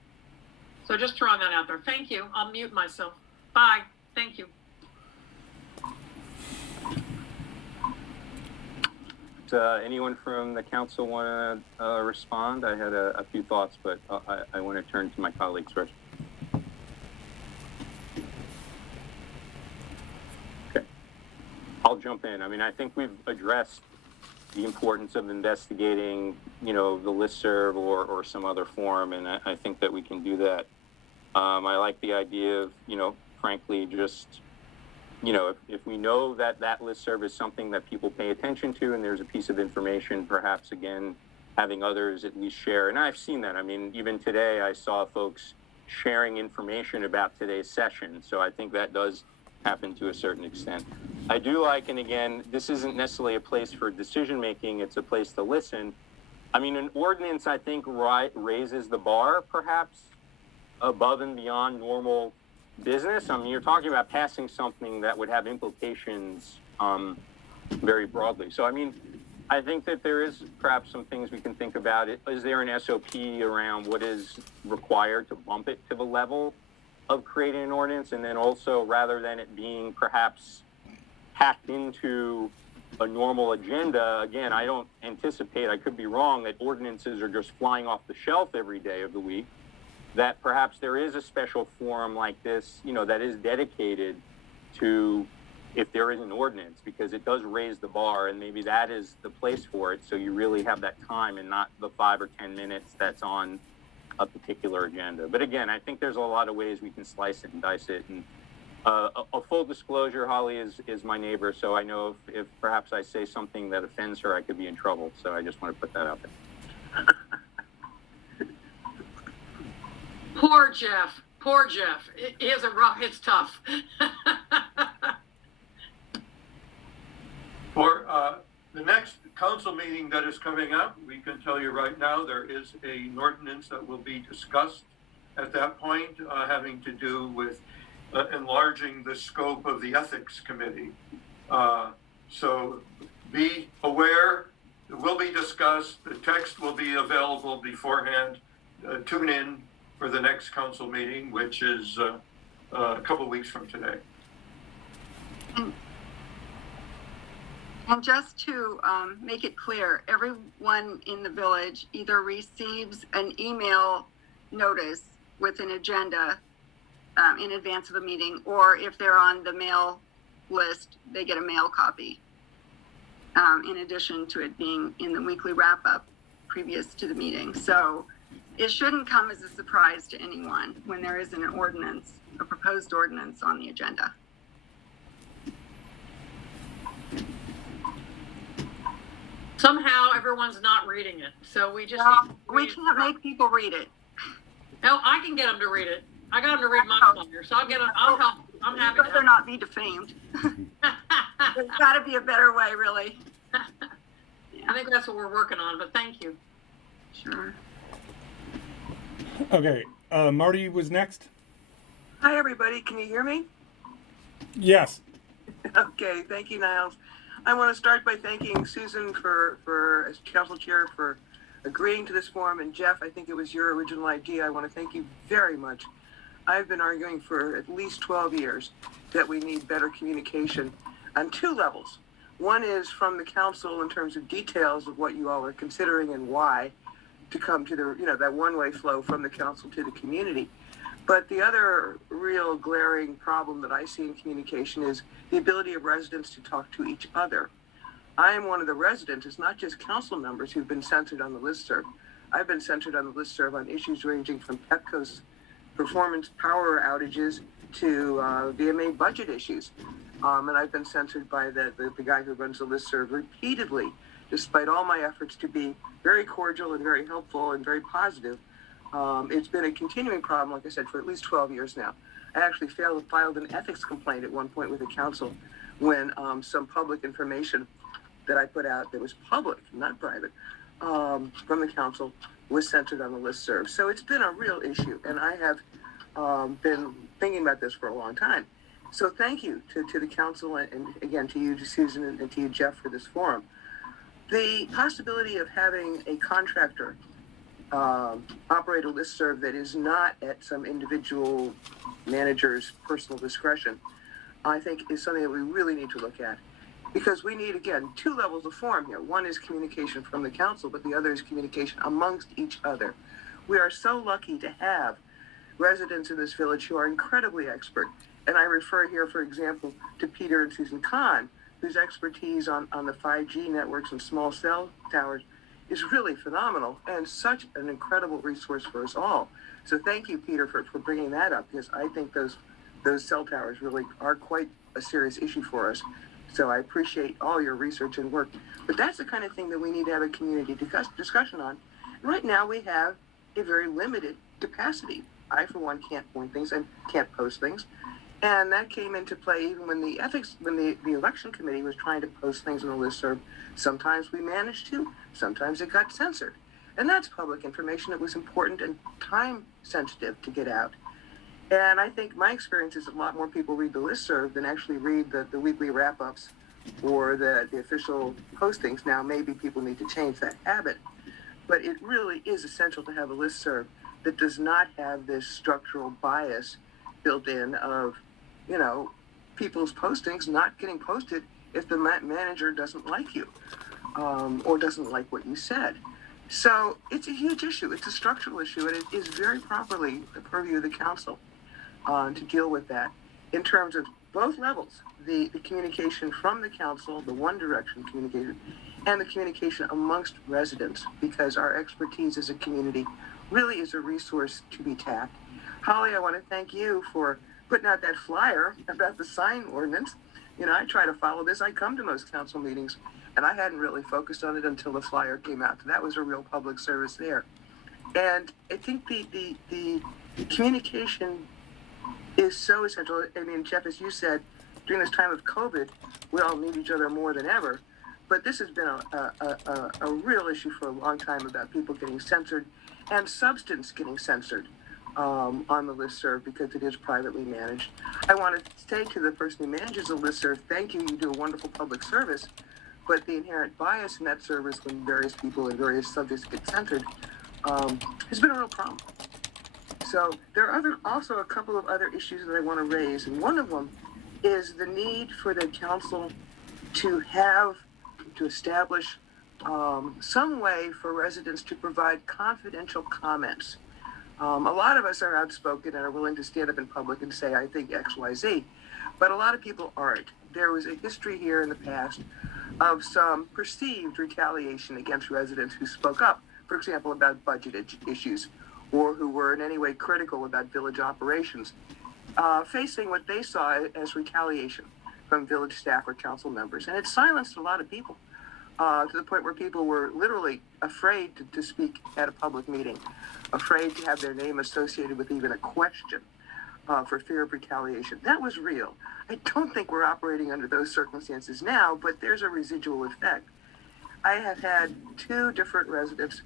So just throwing that out there. Thank you. I'll mute myself. Bye. Thank you. anyone from the council want to respond? I had a few thoughts, but I want to turn to my colleagues first. Okay. I'll jump in. I mean, I think we've addressed the importance of investigating, the listserv or some other form, and I think that we can do that. I like the idea of, frankly, just, if we know that listserv is something that people pay attention to and there's a piece of information, perhaps, again, having others at least share. And I've seen that. I mean, even today I saw folks sharing information about today's session. So I think that does happen to a certain extent. I do like, and again, this isn't necessarily a place for decision making, it's a place to listen. I mean, an ordinance, I think, raises the bar, perhaps, above and beyond normal business. I mean, you're talking about passing something that would have implications very broadly. So, I mean, I think that there is perhaps some things we can think about. Is there an SOP around what is required to bump it to the level of creating an ordinance? And then also, rather than it being perhaps hacked into a normal agenda, again, I don't anticipate, I could be wrong, that ordinances are just flying off the shelf every day of the week, that perhaps there is a special forum like this, that is dedicated to if there is an ordinance, because it does raise the bar, and maybe that is the place for it, so you really have that time and not the 5 or 10 minutes that's on a particular agenda. But again, I think there's a lot of ways we can slice it and dice it. And a full disclosure, Holly is my neighbor, so I know if perhaps I say something that offends her, I could be in trouble. So I just want to put that out there. Poor Jeff. It's tough. For the next council meeting that is coming up, we can tell you right now, there is an ordinance that will be discussed at that point, having to do with enlarging the scope of the ethics committee. So be aware, it will be discussed, the text will be available beforehand. Tune in for the next council meeting, which is a couple weeks from today. And just to make it clear, everyone in the village either receives an email notice with an agenda in advance of a meeting, or if they're on the mail list, they get a mail copy, in addition to it being in the weekly wrap-up previous to the meeting. So it shouldn't come as a surprise to anyone when there is an ordinance, a proposed ordinance on the agenda. Somehow everyone's not reading it, so we just We can't make people read it. No, I can get them to read it. I got them to read my flyer, so I'll get them. I'll help. I'm happy to They'd rather help. not be defamed. There's got to be a better way, really. I think that's what we're working on, but thank you. Sure. Okay, Marty was next. Hi, everybody. Can you hear me? Yes. Okay. Thank you, Niles. I want to start by thanking Susan for as council chair for agreeing to this forum, and Jeff, I think it was your original idea. I want to thank you very much. I've been arguing for at least 12 years that we need better communication on two levels. One is from the council in terms of details of what you all are considering and why, to come to the, that one-way flow from the council to the community. But the other real glaring problem that I see in communication is the ability of residents to talk to each other. I am one of the residents, it's not just council members who've been censored on the listserv. I've been censored on the listserv on issues ranging from Pepco's performance power outages to VMA budget issues. And I've been censored by the guy who runs the listserv repeatedly, despite all my efforts to be very cordial and very helpful and very positive. It's been a continuing problem, like I said, for at least 12 years now. I actually filed an ethics complaint at one point with the council when some public information that I put out that was public, not private, from the council was censored on the listserv. So it's been a real issue, and I have been thinking about this for a long time. So thank you to the council, and again to you, to Susan, and to you, Jeff, for this forum. The possibility of having a contractor operate a listserv that is not at some individual manager's personal discretion, I think is something that we really need to look at. because we need, again, two levels of form here. One is communication from the council, but the other is communication amongst each other. We are so lucky to have residents in this village who are incredibly expert. And I refer here, for example, to Peter and Susan Kahn, whose expertise on the 5G networks and small cell towers is really phenomenal and such an incredible resource for us all. So thank you, Peter, for bringing that up, because I think those cell towers really are quite a serious issue for us. So I appreciate all your research and work. But that's the kind of thing that we need to have a community discussion on. Right now we have a very limited capacity. I, for one, can't point things and can't post things. And that came into play even when the election committee was trying to post things on the listserv. Sometimes we managed to, sometimes it got censored. And that's public information that was important and time sensitive to get out. And I think my experience is a lot more people read the listserv than actually read the weekly wrap-ups or the official postings. Now, maybe people need to change that habit, but it really is essential to have a listserv that does not have this structural bias built in of, people's postings not getting posted if the manager doesn't like you or doesn't like what you said. So it's a huge issue. It's a structural issue, and it is very properly the purview of the council to deal with that in terms of both levels, the communication from the council, the one direction communication, and the communication amongst residents, because our expertise as a community really is a resource to be tapped. Holly, I want to thank you for putting out that flyer about the sign ordinance. I try to follow this. I come to most council meetings, and I hadn't really focused on it until the flyer came out. So that was a real public service there. And I think the communication is so essential. I mean, Jeff, as you said, during this time of COVID, we all need each other more than ever. But this has been a real issue for a long time about people getting censored and substance getting censored on the listserv because it is privately managed. I want to say to the person who manages the listserv, thank you, you do a wonderful public service, but the inherent bias in that service when various people and various subjects get censored has been a real problem. So there are also a couple of other issues that I want to raise, and one of them is the need for the council to establish some way for residents to provide confidential comments. A lot of us are outspoken and are willing to stand up in public and say, I think X, Y, Z, but a lot of people aren't. There was a history here in the past of some perceived retaliation against residents who spoke up, for example, about budget issues, or who were in any way critical about village operations, facing what they saw as retaliation from village staff or council members. And it silenced a lot of people to the point where people were literally afraid to speak at a public meeting, afraid to have their name associated with even a question for fear of retaliation. That was real. I don't think we're operating under those circumstances now, but there's a residual effect. I have had two different residents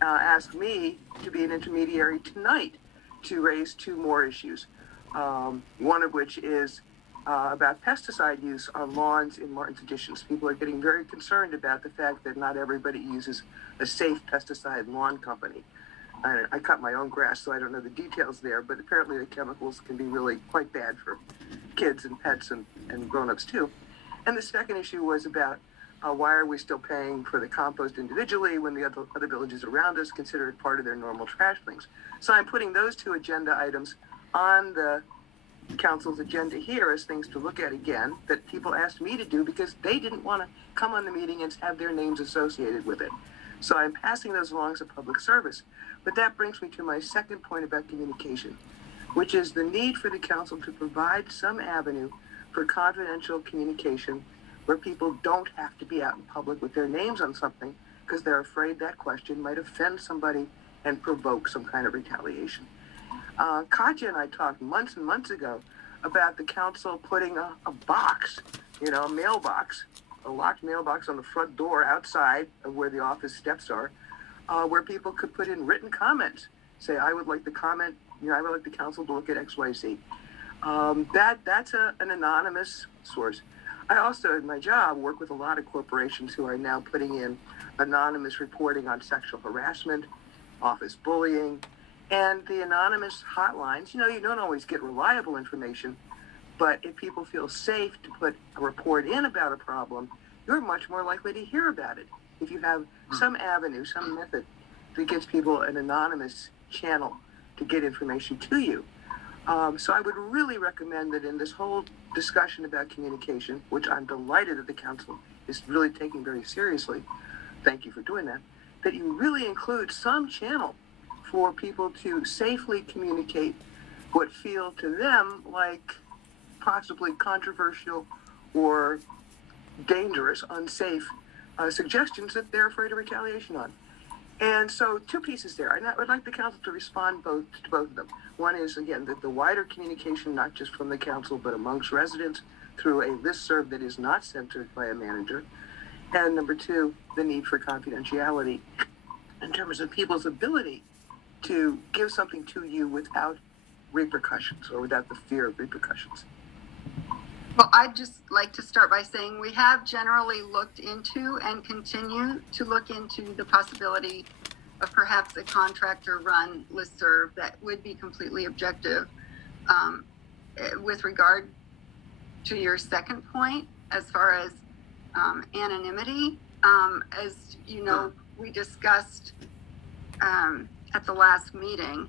ask me to be an intermediary tonight to raise two more issues. One of which is about pesticide use on lawns in Martin's Additions. People are getting very concerned about the fact that not everybody uses a safe pesticide lawn company. I cut my own grass, so I don't know the details there, but apparently the chemicals can be really quite bad for kids and pets and grown-ups too. And the second issue was about why are we still paying for the compost individually when the other villages around us consider it part of their normal trash things? So I'm putting those two agenda items on the council's agenda here as things to look at again that people asked me to do because they didn't want to come on the meeting and have their names associated with it. So I'm passing those along as a public service. But that brings me to my second point about communication, which is the need for the council to provide some avenue for confidential communication where people don't have to be out in public with their names on something because they're afraid that question might offend somebody and provoke some kind of retaliation. Katya and I talked months and months ago about the council putting a box, a mailbox, a locked mailbox on the front door outside of where the office steps are, where people could put in written comments. Say, I would like the comment, I would like the council to look at XYZ. That's an anonymous source. I also, in my job, work with a lot of corporations who are now putting in anonymous reporting on sexual harassment, office bullying, and the anonymous hotlines. You don't always get reliable information, but But if people feel safe to put a report in about a problem, you're much more likely to hear about it. If you have some avenue, some method that gives people an anonymous channel to get information to you. So I would really recommend that in this whole discussion about communication, which I'm delighted that the council is really taking very seriously, thank you for doing that, that you really include some channel for people to safely communicate what feel to them like possibly controversial or dangerous, unsafe suggestions that they're afraid of retaliation on. And so 2 pieces there. I would like the council to respond to both of them. One is, again, that the wider communication, not just from the council, but amongst residents through a listserv that is not censored by a manager. And number 2, the need for confidentiality in terms of people's ability to give something to you without repercussions or without the fear of repercussions. Well, I'd just like to start by saying we have generally looked into and continue to look into the possibility of perhaps a contractor-run listserv that would be completely objective. With regard to your second point, as far as anonymity, as you know, we discussed at the last meeting,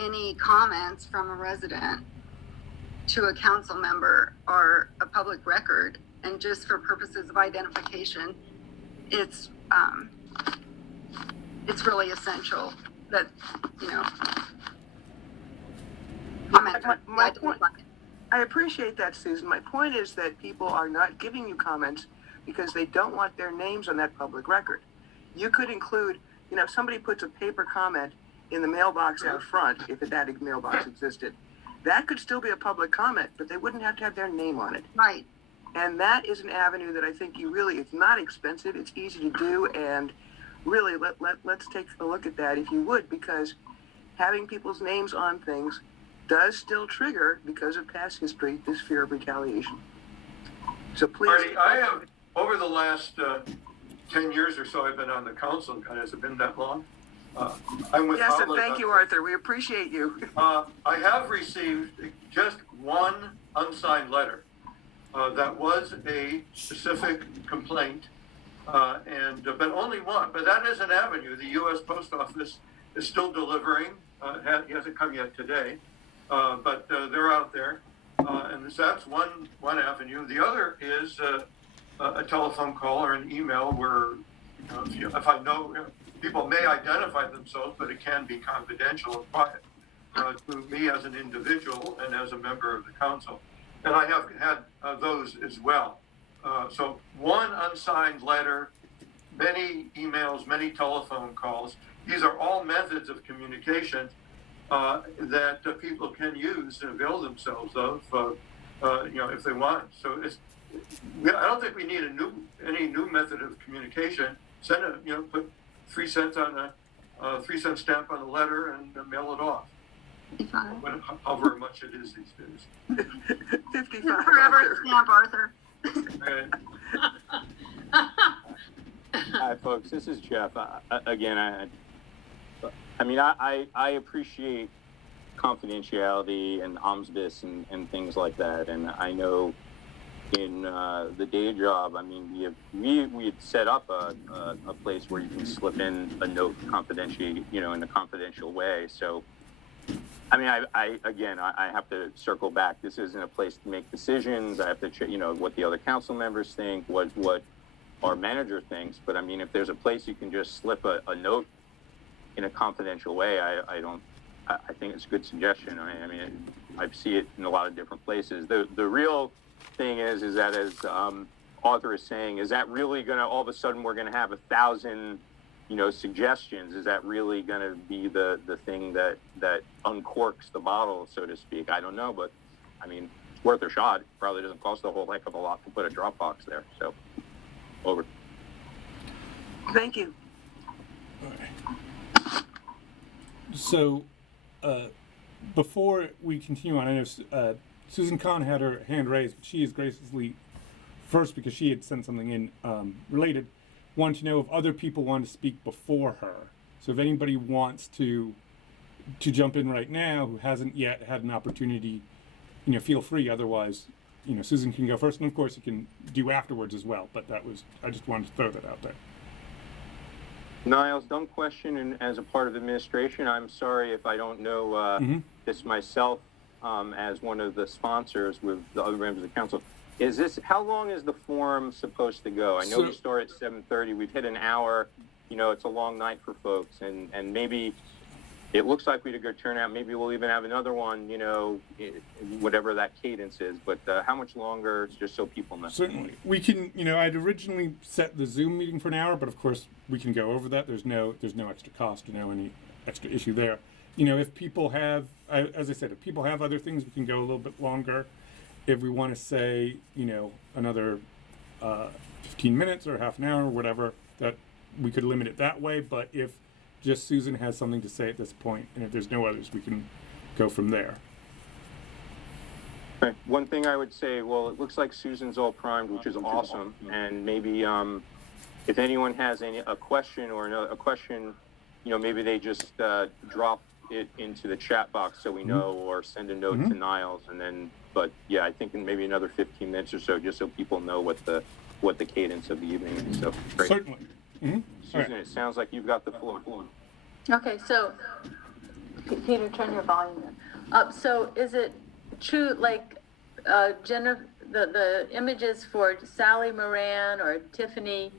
any comments from a resident to a council member are a public record, and just for purposes of identification, it's really essential that, you know, My point, I appreciate that, Susan. My point is that people are not giving you comments because they don't want their names on that public record. You could include, you know, if somebody puts a paper comment in the mailbox out front, if that mailbox existed, that could still be a public comment, but they wouldn't have to have their name on it. right. And that is an avenue that I think you really, it's not expensive, it's easy to do, and really let's take a look at that if you would, because having people's names on things does still trigger, because of past history, this fear of retaliation. So please. Marty, I have, over the last 10 years or so I've been on the council, God, has it been that long? I'm with Yes, and Holland. thank you, Arthur. We appreciate you. I have received just one unsigned letter that was a specific complaint, but only one. But that is an avenue. The U.S. Post Office is still delivering. He hasn't come yet today, but they're out there, and that's one avenue. The other is a telephone call or an email where, if I know. People may identify themselves, but it can be confidential and quiet to me as an individual and as a member of the council. And I have had those as well. So one unsigned letter, many emails, many telephone calls. These are all methods of communication that people can use and avail themselves of, if they want. So I don't think we need any new method of communication. Put 3 cents on a 3-cent stamp on a letter and mail it off. 55. However much it is these days. 55. Forever stamp, Arthur. And Hi, folks. This is Jeff. I appreciate confidentiality and OMSBIS and things like that. And I know in the day job, I mean, we had set up a place where you can slip in a note confidentially, in a confidential way. So, I mean, I have to circle back. This isn't a place to make decisions. I have to check, what the other council members think, what our manager thinks. But I mean, if there's a place you can just slip a note in a confidential way, I think it's a good suggestion. I mean, I see it in a lot of different places. The real thing is that, as Arthur is saying, is that really going to, all of a sudden we're going to have 1,000 suggestions? Is that really going to be the thing that uncorks the bottle, so to speak? I don't know, but I mean, it's worth a shot. It probably doesn't cost a whole heck of a lot to put a Dropbox there. So, over. Thank you. So, before we continue on, I know Susan Kahn had her hand raised, but she is graciously first, because she had sent something in related, wanted to know if other people want to speak before her. So if anybody wants to jump in right now who hasn't yet had an opportunity feel free. Otherwise, Susan can go first, and of course you can do afterwards as well. But I just wanted to throw that out there. Niles, dumb question, and as a part of administration, I'm sorry if I don't know this myself as one of the sponsors with the other members of the council. How long is the forum supposed to go? I know we start at 7:30. We've hit an hour. It's a long night for folks, and maybe it looks like we had a good turnout. Maybe we'll even have another one, whatever that cadence is. But how much longer, just so people know? Certainly. We can, I'd originally set the Zoom meeting for an hour, but of course we can go over that. There's no extra cost or any extra issue there. If people have, as I said, if people have other things, we can go a little bit longer. If we want to say, another 15 minutes or half an hour or whatever, that we could limit it that way. But if just Susan has something to say at this point, and if there's no others, we can go from there. Okay. One thing I would say, well, it looks like Susan's all primed, which is awesome. And maybe if anyone has a question or a question, maybe they just drop it into the chat box so we know, or send a note to Niles, and then. But yeah, I think in maybe another 15 minutes or so, just so people know what the cadence of the evening is. So great. Certainly. Susan, Right. it sounds like you've got the floor. Okay, so Peter, turn your volume up. So is it true, like Jennifer, the images for Sally Moran or Tiffany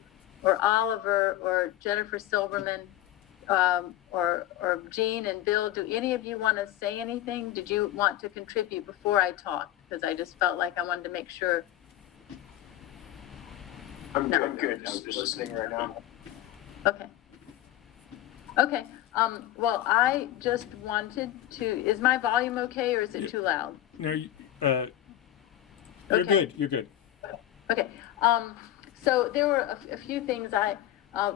or Oliver or Jennifer Silverman or Jean and Bill, do any of you want to say anything? Did you want to contribute before I talked? Because I just felt like I wanted to make sure. I'm good. Just listening right now. Okay. Well, I just wanted to, is my volume okay, or is it too loud? No, you're Okay. good. You're good. Okay. So there were a few things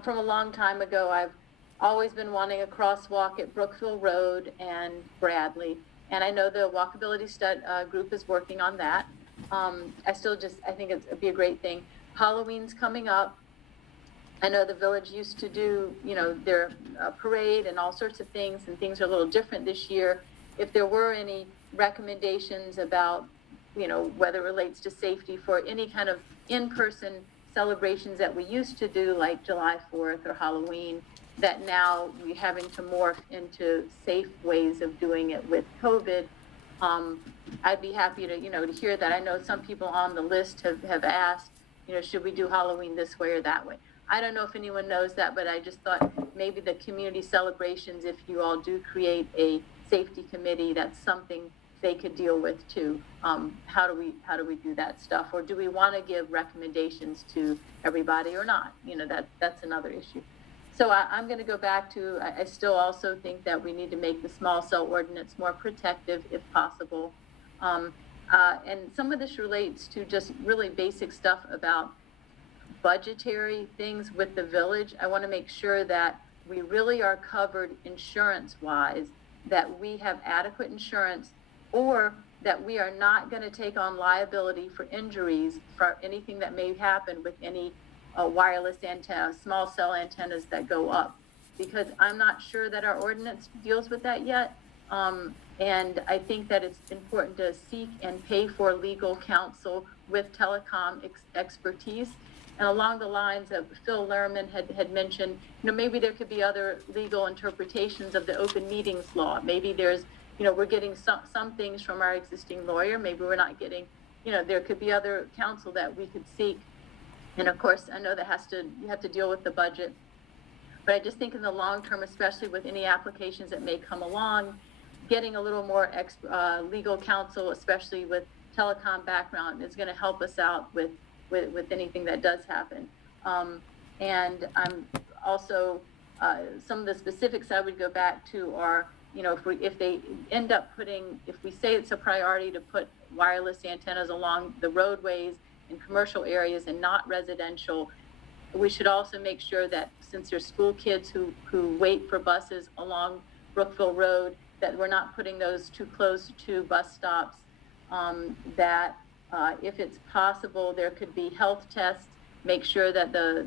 from a long time ago. I've always been wanting a crosswalk at Brookville Road and Bradley, and I know the walkability group is working on that. I think it'd be a great thing. Halloween's coming up. I know the village used to do, their parade and all sorts of things, and things are a little different this year. If there were any recommendations about, whether it relates to safety for any kind of in-person celebrations that we used to do, like July 4th or Halloween, that now we're having to morph into safe ways of doing it with COVID, I'd be happy to, to hear that. I know some people on the list have asked, should we do Halloween this way or that way? I don't know if anyone knows that, but I just thought maybe the community celebrations, if you all do create a safety committee, that's something they could deal with too. How do we do that stuff? Or do we want to give recommendations to everybody or not? That's another issue. So I'm going to go back to, I still also think that we need to make the small cell ordinance more protective if possible. And some of this relates to just really basic stuff about budgetary things with the village. I want to make sure that we really are covered insurance-wise, that we have adequate insurance, or that we are not going to take on liability for injuries for anything that may happen with any wireless antenna, small cell antennas that go up, because I'm not sure that our ordinance deals with that yet. And I think that it's important to seek and pay for legal counsel with telecom expertise. And along the lines of Phil Lerman had mentioned, maybe there could be other legal interpretations of the open meetings law. Maybe there's, we're getting some things from our existing lawyer. Maybe we're not getting, there could be other counsel that we could seek. And of course, I know that you have to deal with the budget. But I just think in the long term, especially with any applications that may come along, getting a little more legal counsel, especially with telecom background, is going to help us out with anything that does happen. And I'm also, some of the specifics I would go back to are, if they end up if we say it's a priority to put wireless antennas along the roadways in commercial areas and not residential, we should also make sure that since there's school kids who wait for buses along Brookville Road, that we're not putting those too close to bus stops, that if it's possible, there could be health tests, make sure that the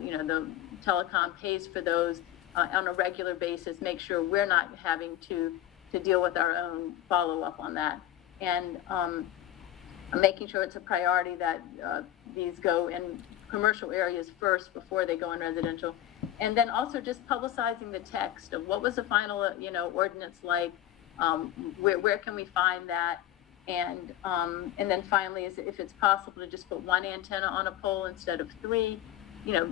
telecom pays for those on a regular basis, make sure we're not having to deal with our own follow-up on that. And making sure it's a priority that these go in commercial areas first before they go in residential. And then also just publicizing the text of what was the final, ordinance like, where can we find that? And then finally, if it's possible to just put one antenna on a pole instead of 3,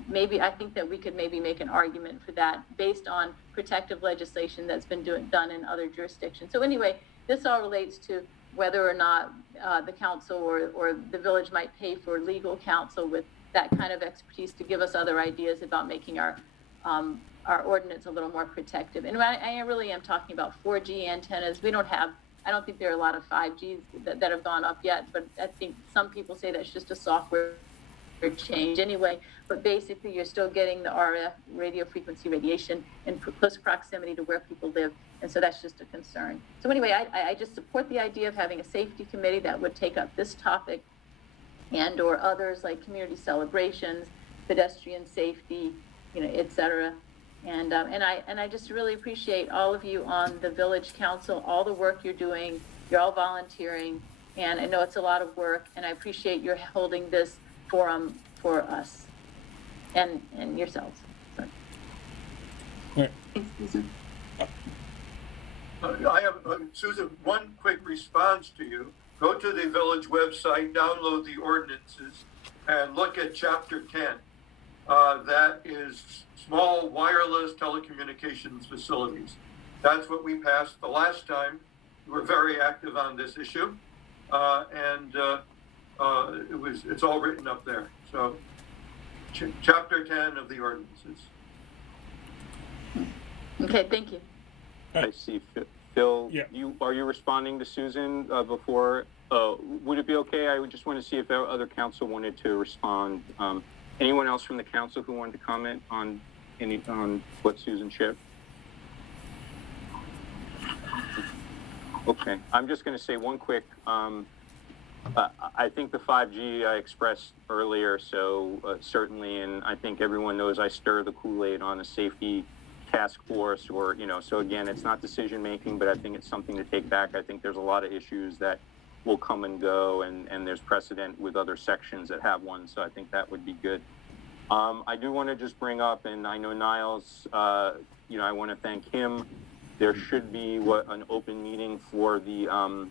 maybe I think that we could maybe make an argument for that based on protective legislation that's been done in other jurisdictions. So anyway, this all relates to whether or not the council or the village might pay for legal counsel with that kind of expertise to give us other ideas about making our ordinance a little more protective. And I really am talking about 4G antennas. I don't think there are a lot of 5Gs that have gone up yet, but I think some people say that's just a software change anyway. But basically, you're still getting the RF, radio frequency radiation, in close proximity to where people live, and so that's just a concern. So anyway, I just support the idea of having a safety committee that would take up this topic and or others like community celebrations, pedestrian safety, et cetera. And I just really appreciate all of you on the village council, all the work you're doing. You're all volunteering, and I know it's a lot of work, and I appreciate your holding this forum for us and yourselves. So. Right. Thanks, Susan. I have, Susan, one quick response to you. Go to the village website, download the ordinances, and look at chapter 10. That is small wireless telecommunications facilities. That's what we passed the last time. We were very active on this issue. It's all written up there. So chapter 10 of the ordinances. Okay, thank you. I see. Phil, Yeah. Are you responding to Susan before? Would it be okay? I would just want to see if other council wanted to respond. Anyone else from the council who wanted to comment on what Susan shared? Okay, I'm just going to say one quick. I think the 5G I expressed earlier, so certainly, and I think everyone knows I stir the Kool-Aid on a safety task force, or so again, it's not decision making, but I think it's something to take back. I think there's a lot of issues that will come and go, and there's precedent with other sections that have one, so I think that would be good. I do want to just bring up, and I know Niles, I want to thank him. There should be an open meeting for the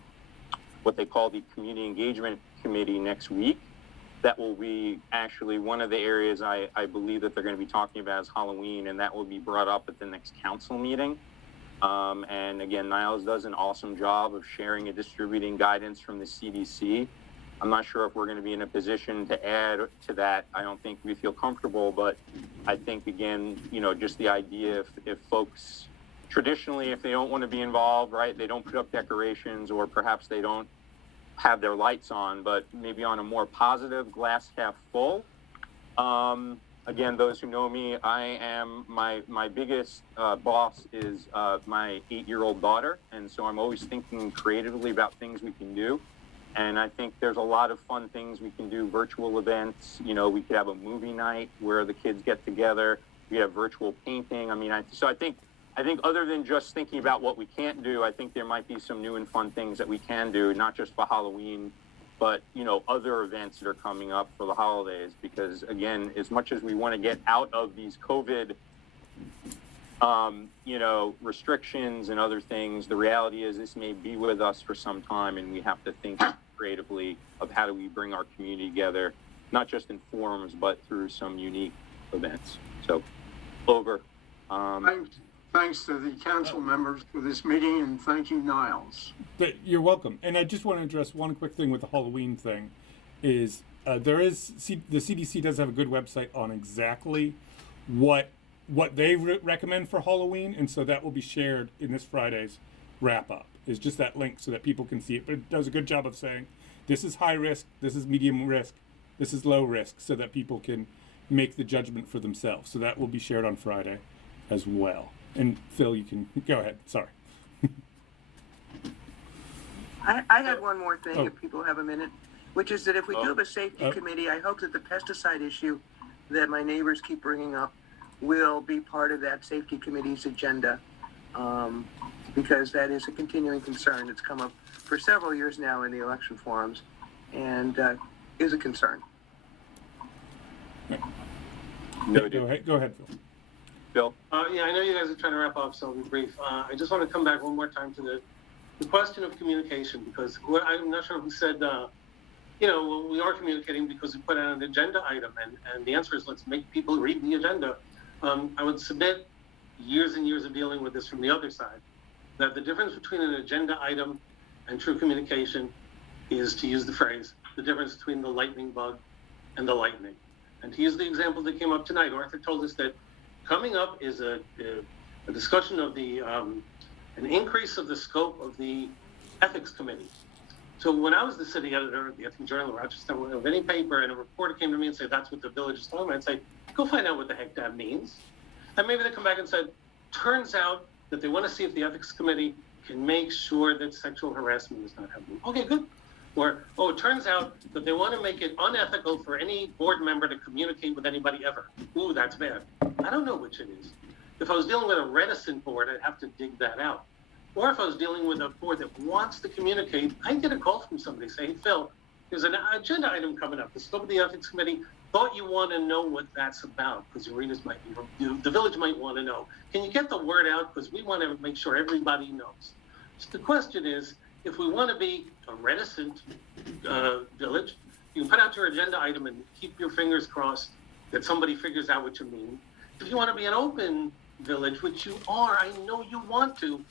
what they call the Community Engagement Committee next week. That will be actually one of the areas I believe that they're going to be talking about is Halloween, and that will be brought up at the next council meeting. And again, Niles does an awesome job of sharing and distributing guidance from the CDC. I'm not sure if we're going to be in a position to add to that. I don't think we feel comfortable, but I think, again, just the idea if folks, traditionally, if they don't want to be involved, right, they don't put up decorations, or perhaps they don't have their lights on, but maybe on a more positive, glass half full. Again, those who know me, I am, my biggest boss is my 8-year-old daughter, and so I'm always thinking creatively about things we can do. And I think there's a lot of fun things we can do, virtual events. We could have a movie night where the kids get together. We have virtual painting. I think other than just thinking about what we can't do, I think there might be some new and fun things that we can do, not just for Halloween, but, other events that are coming up for the holidays. Because, again, as much as we want to get out of these COVID, restrictions and other things, the reality is this may be with us for some time, and we have to think creatively of how do we bring our community together, not just in forums, but through some unique events. So, over. Thanks to the council members for this meeting, and thank you, Niles. But you're welcome. And I just want to address one quick thing with the Halloween thing. Is the CDC does have a good website on exactly what they recommend for Halloween, and so that will be shared in this Friday's wrap up. Is just that link so that people can see it. But it does a good job of saying this is high risk, this is medium risk, this is low risk, so that people can make the judgment for themselves. So that will be shared on Friday as well. And Phil, you can go ahead. Sorry. I had one more thing, if people have a minute, which is that if we do have a safety committee, I hope that the pesticide issue that my neighbors keep bringing up will be part of that safety committee's agenda, because that is a continuing concern. It's come up for several years now in the election forums, and is a concern. Noted. Go ahead, Phil. Bill? Yeah, I know you guys are trying to wrap up, so I'll be brief. I just want to come back one more time to the question of communication, because I'm not sure who said, we are communicating because we put out an agenda item, and the answer is let's make people read the agenda. I would submit years and years of dealing with this from the other side, that the difference between an agenda item and true communication is, to use the phrase, the difference between the lightning bug and the lightning. And to use the example that came up tonight, Arthur told us that coming up is a discussion of an increase of the scope of the ethics committee. So when I was the city editor of the Ethics Journal of Rochester, of any paper, and a reporter came to me and said, that's what the village is talking about, I'd say, go find out what the heck that means. And maybe they come back and said, turns out that they want to see if the ethics committee can make sure that sexual harassment is not happening. Okay, good. Or, it turns out that they want to make it unethical for any board member to communicate with anybody ever. Ooh, that's bad. I don't know which it is. If I was dealing with a reticent board, I'd have to dig that out. Or if I was dealing with a board that wants to communicate, I'd get a call from somebody saying, hey, Phil, there's an agenda item coming up. The scope of the ethics committee, thought you want to know what that's about, because your readers might, the village might want to know. Can you get the word out? Because we want to make sure everybody knows. So the question is, if we want to be a reticent village, you can put out your agenda item and keep your fingers crossed that somebody figures out what you mean. If you want to be an open village, which you are, I know you want to,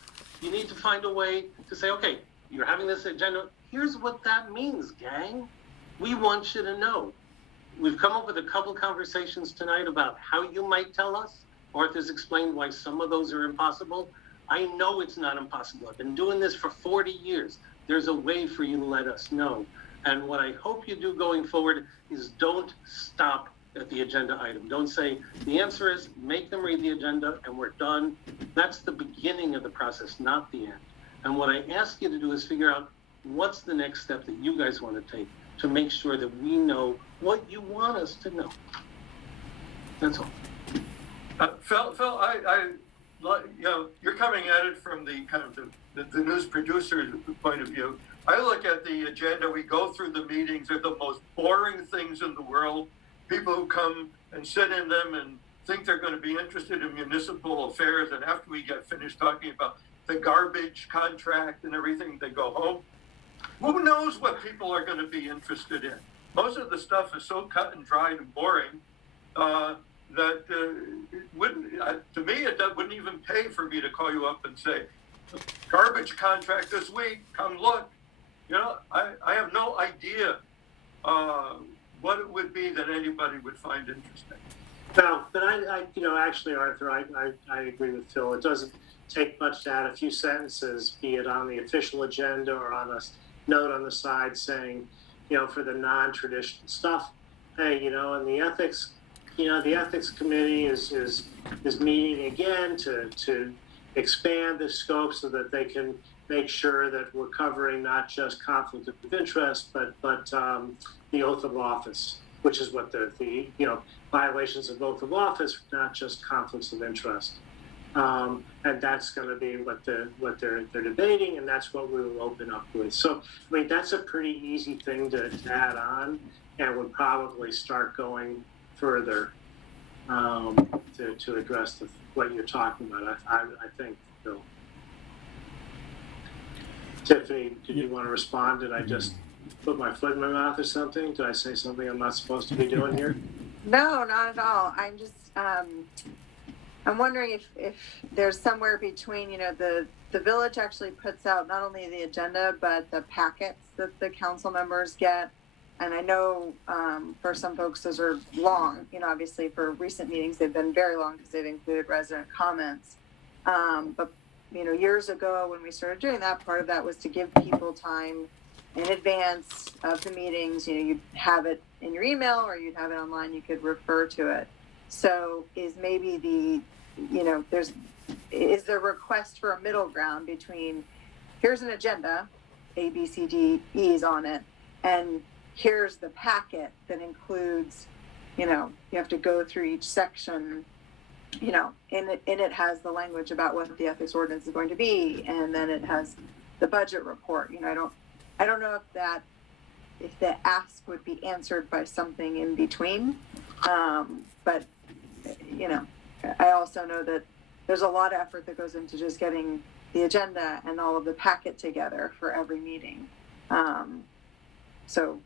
you need to find a way to say, okay, you're having this agenda. Here's what that means, gang. We want you to know. We've come up with a couple conversations tonight about how you might tell us. Arthur's explained why some of those are impossible. I know it's not impossible. I've been doing this for 40 years. There's a way for you to let us know. And what I hope you do going forward is don't stop at the agenda item. Don't say, the answer is make them read the agenda and we're done. That's the beginning of the process, not the end. And what I ask you to do is figure out what's the next step that you guys want to take to make sure that we know what you want us to know. That's all. Phil, you're coming at it from the kind of the news producer's point of view. I look at the agenda, we go through the meetings, they're the most boring things in the world. People who come and sit in them and think they're going to be interested in municipal affairs, and after we get finished talking about the garbage contract and everything, they go home. Who knows what people are going to be interested in? Most of the stuff is so cut and dried and boring that wouldn't, to me, it wouldn't even pay for me to call you up and say, garbage contract this week, come look. I have no idea what it would be that anybody would find interesting. No, but actually, Arthur, I agree with Phil. It doesn't take much to add a few sentences, be it on the official agenda or on a note on the side saying, for the non-traditional stuff, hey, and the ethics, the ethics committee is meeting again to expand the scope so that they can make sure that we're covering not just conflict of interest, but the oath of office, which is what the violations of oath of office, not just conflicts of interest. And that's going to be what they're debating, and that's what we will open up with. So, that's a pretty easy thing to add on, and would probably start going further to address what you're talking about. I think, Bill. Tiffany, did you want to respond? Did I just put my foot in my mouth or something? Did I say something I'm not supposed to be doing here? No, not at all. I'm just, I'm wondering if there's somewhere between, the village actually puts out not only the agenda, but the packets that the council members get. And I know for some folks, those are long, obviously for recent meetings, they've been very long because they've included resident comments. But years ago when we started doing that, part of that was to give people time in advance of the meetings. You'd have it in your email or you'd have it online, you could refer to it. So is maybe is there a request for a middle ground between here's an agenda, A, B, C, D, E is on it, and here's the packet that includes, you have to go through each section, and it has the language about what the ethics ordinance is going to be, and then it has the budget report. I don't know if that the ask would be answered by something in between. But, you know, I also know that there's a lot of effort that goes into just getting the agenda and all of the packet together for every meeting. So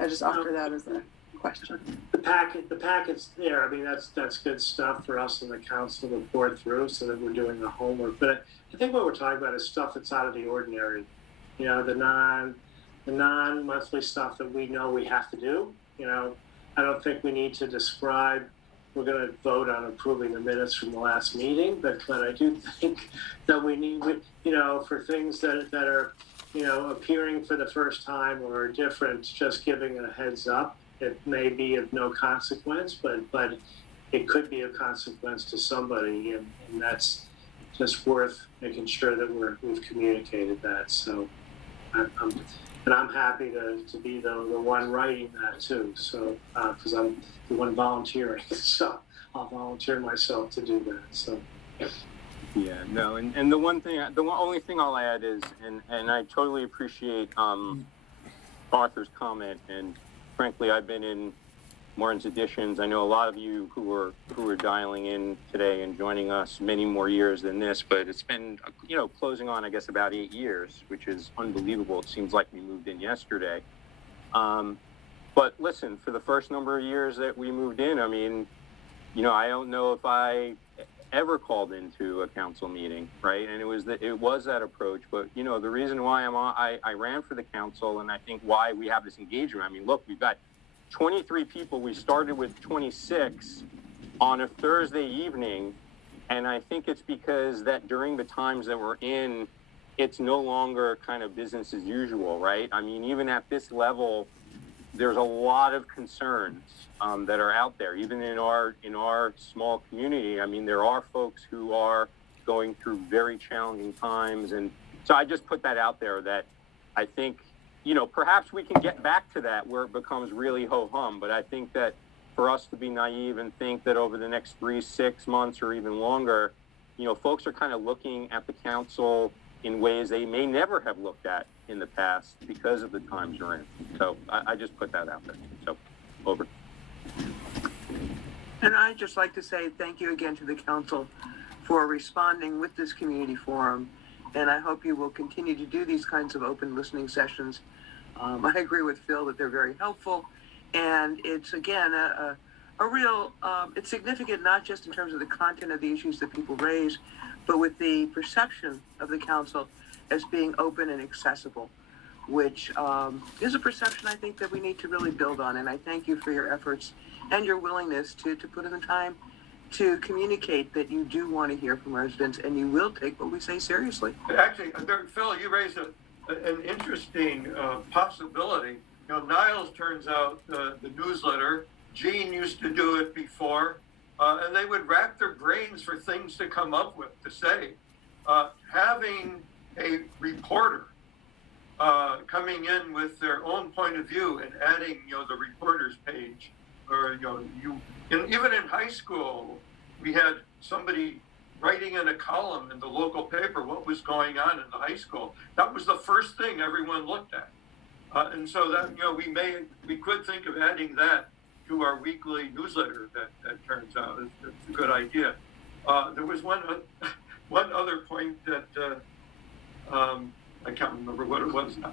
I just offer that as a question. The packet's there. I mean, that's good stuff for us in the council to pour through so that we're doing the homework. But I think what we're talking about is stuff that's out of the ordinary. You know, the non-monthly stuff that we know we have to do. You know, I don't think we need to describe. We're going to vote on approving the minutes from the last meeting, but I do think that we need, you know, for things that are, you know, appearing for the first time or different, just giving a heads up. It may be of no consequence, but it could be of consequence to somebody, and that's just worth making sure that we've communicated that. So, I'm happy to be the one writing that too. So, because I'm the one volunteering, so I'll volunteer myself to do that. So. Yeah, no, and the only thing I'll add is, and I totally appreciate Arthur's comment, and frankly, I've been in Martin's editions. I know a lot of you who are dialing in today and joining us many more years than this, but it's been, you know, closing on, I guess, about 8 years, which is unbelievable. It seems like we moved in yesterday. But listen, for the first number of years that we moved in, I mean, you know, I don't know if I ever called into a council meeting, right? And it was that approach. But you know, the reason why I ran for the council, and I think why we have this engagement. I mean, look, we've got 23 people. We started with 26 on a Thursday evening, and I think it's because that during the times that we're in, it's no longer kind of business as usual, right? I mean, even at this level, there's a lot of concerns that are out there, even in our small community. I mean, there are folks who are going through very challenging times, and so I just put that out there that I think, you know, perhaps we can get back to that where it becomes really ho-hum, but I think that for us to be naive and think that over the next 3-6 months or even longer, you know, folks are kind of looking at the council in ways they may never have looked at in the past because of the times we're in. So I just put that out there. So over. And I'd just like to say thank you again to the council for responding with this community forum. And I hope you will continue to do these kinds of open listening sessions. I agree with Phil that they're very helpful. And it's, again, a real, it's significant not just in terms of the content of the issues that people raise, but with the perception of the council as being open and accessible, which is a perception I think that we need to really build on. And I thank you for your efforts and your willingness to put in the time to communicate that you do want to hear from residents and you will take what we say seriously. Actually, Phil, you raised an interesting possibility. You know, Niles turns out the newsletter. Gene used to do it before, and they would rack their brains for things to come up with, to say. Having a reporter coming in with their own point of view and adding, you know, the reporter's page, or, you know, even in high school, we had somebody writing in a column in the local paper what was going on in the high school. That was the first thing everyone looked at. And so that, you know, we could think of adding that to our weekly newsletter. That turns out it's a good idea. There was one other point that I can't remember what it was now.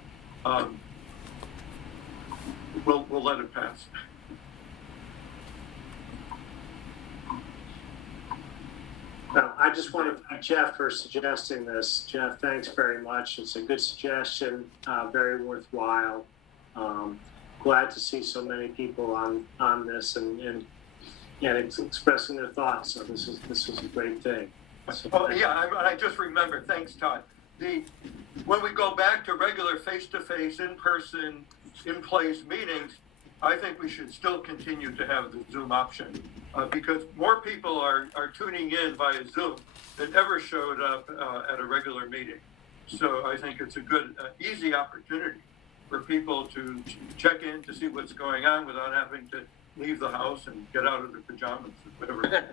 We'll let it pass. No, I just want to thank Jeff for suggesting this. Jeff, thanks very much. It's a good suggestion, very worthwhile. Glad to see so many people on this and expressing their thoughts. So this is a great thing. So, I just remembered. Thanks, Todd. When we go back to regular face-to-face, in-person, in-place meetings, I think we should still continue to have the Zoom option because more people are tuning in via Zoom than ever showed up at a regular meeting. So I think it's a good, easy opportunity for people to check in to see what's going on without having to leave the house and get out of their pajamas or whatever.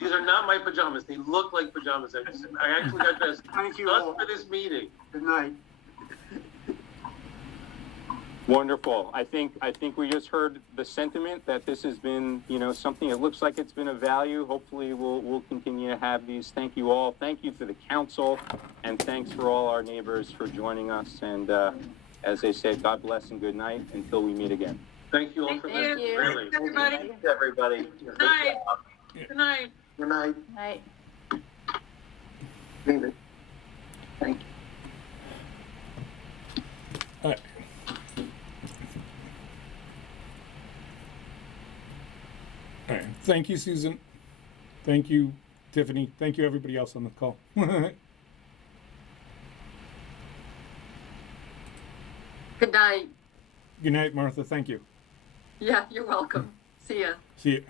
These are not my pajamas. They look like pajamas. I actually got dressed Thank you just all. for this meeting. Good night. Wonderful. I think we just heard the sentiment that this has been, something that looks like it's been of value. Hopefully we'll continue to have these. Thank you all. Thank you for the council, and thanks for all our neighbors for joining us. And as they say, God bless and good night until we meet again. Thank you all for Thank this. you. Really. Everybody. Thanks, everybody. Good night. Good night. Good night. Right. David. Thank you. All right. All right. Thank you, Susan. Thank you, Tiffany. Thank you, everybody else on the call. Good night. Good night, Martha. Thank you. Yeah, you're welcome. See ya. See you.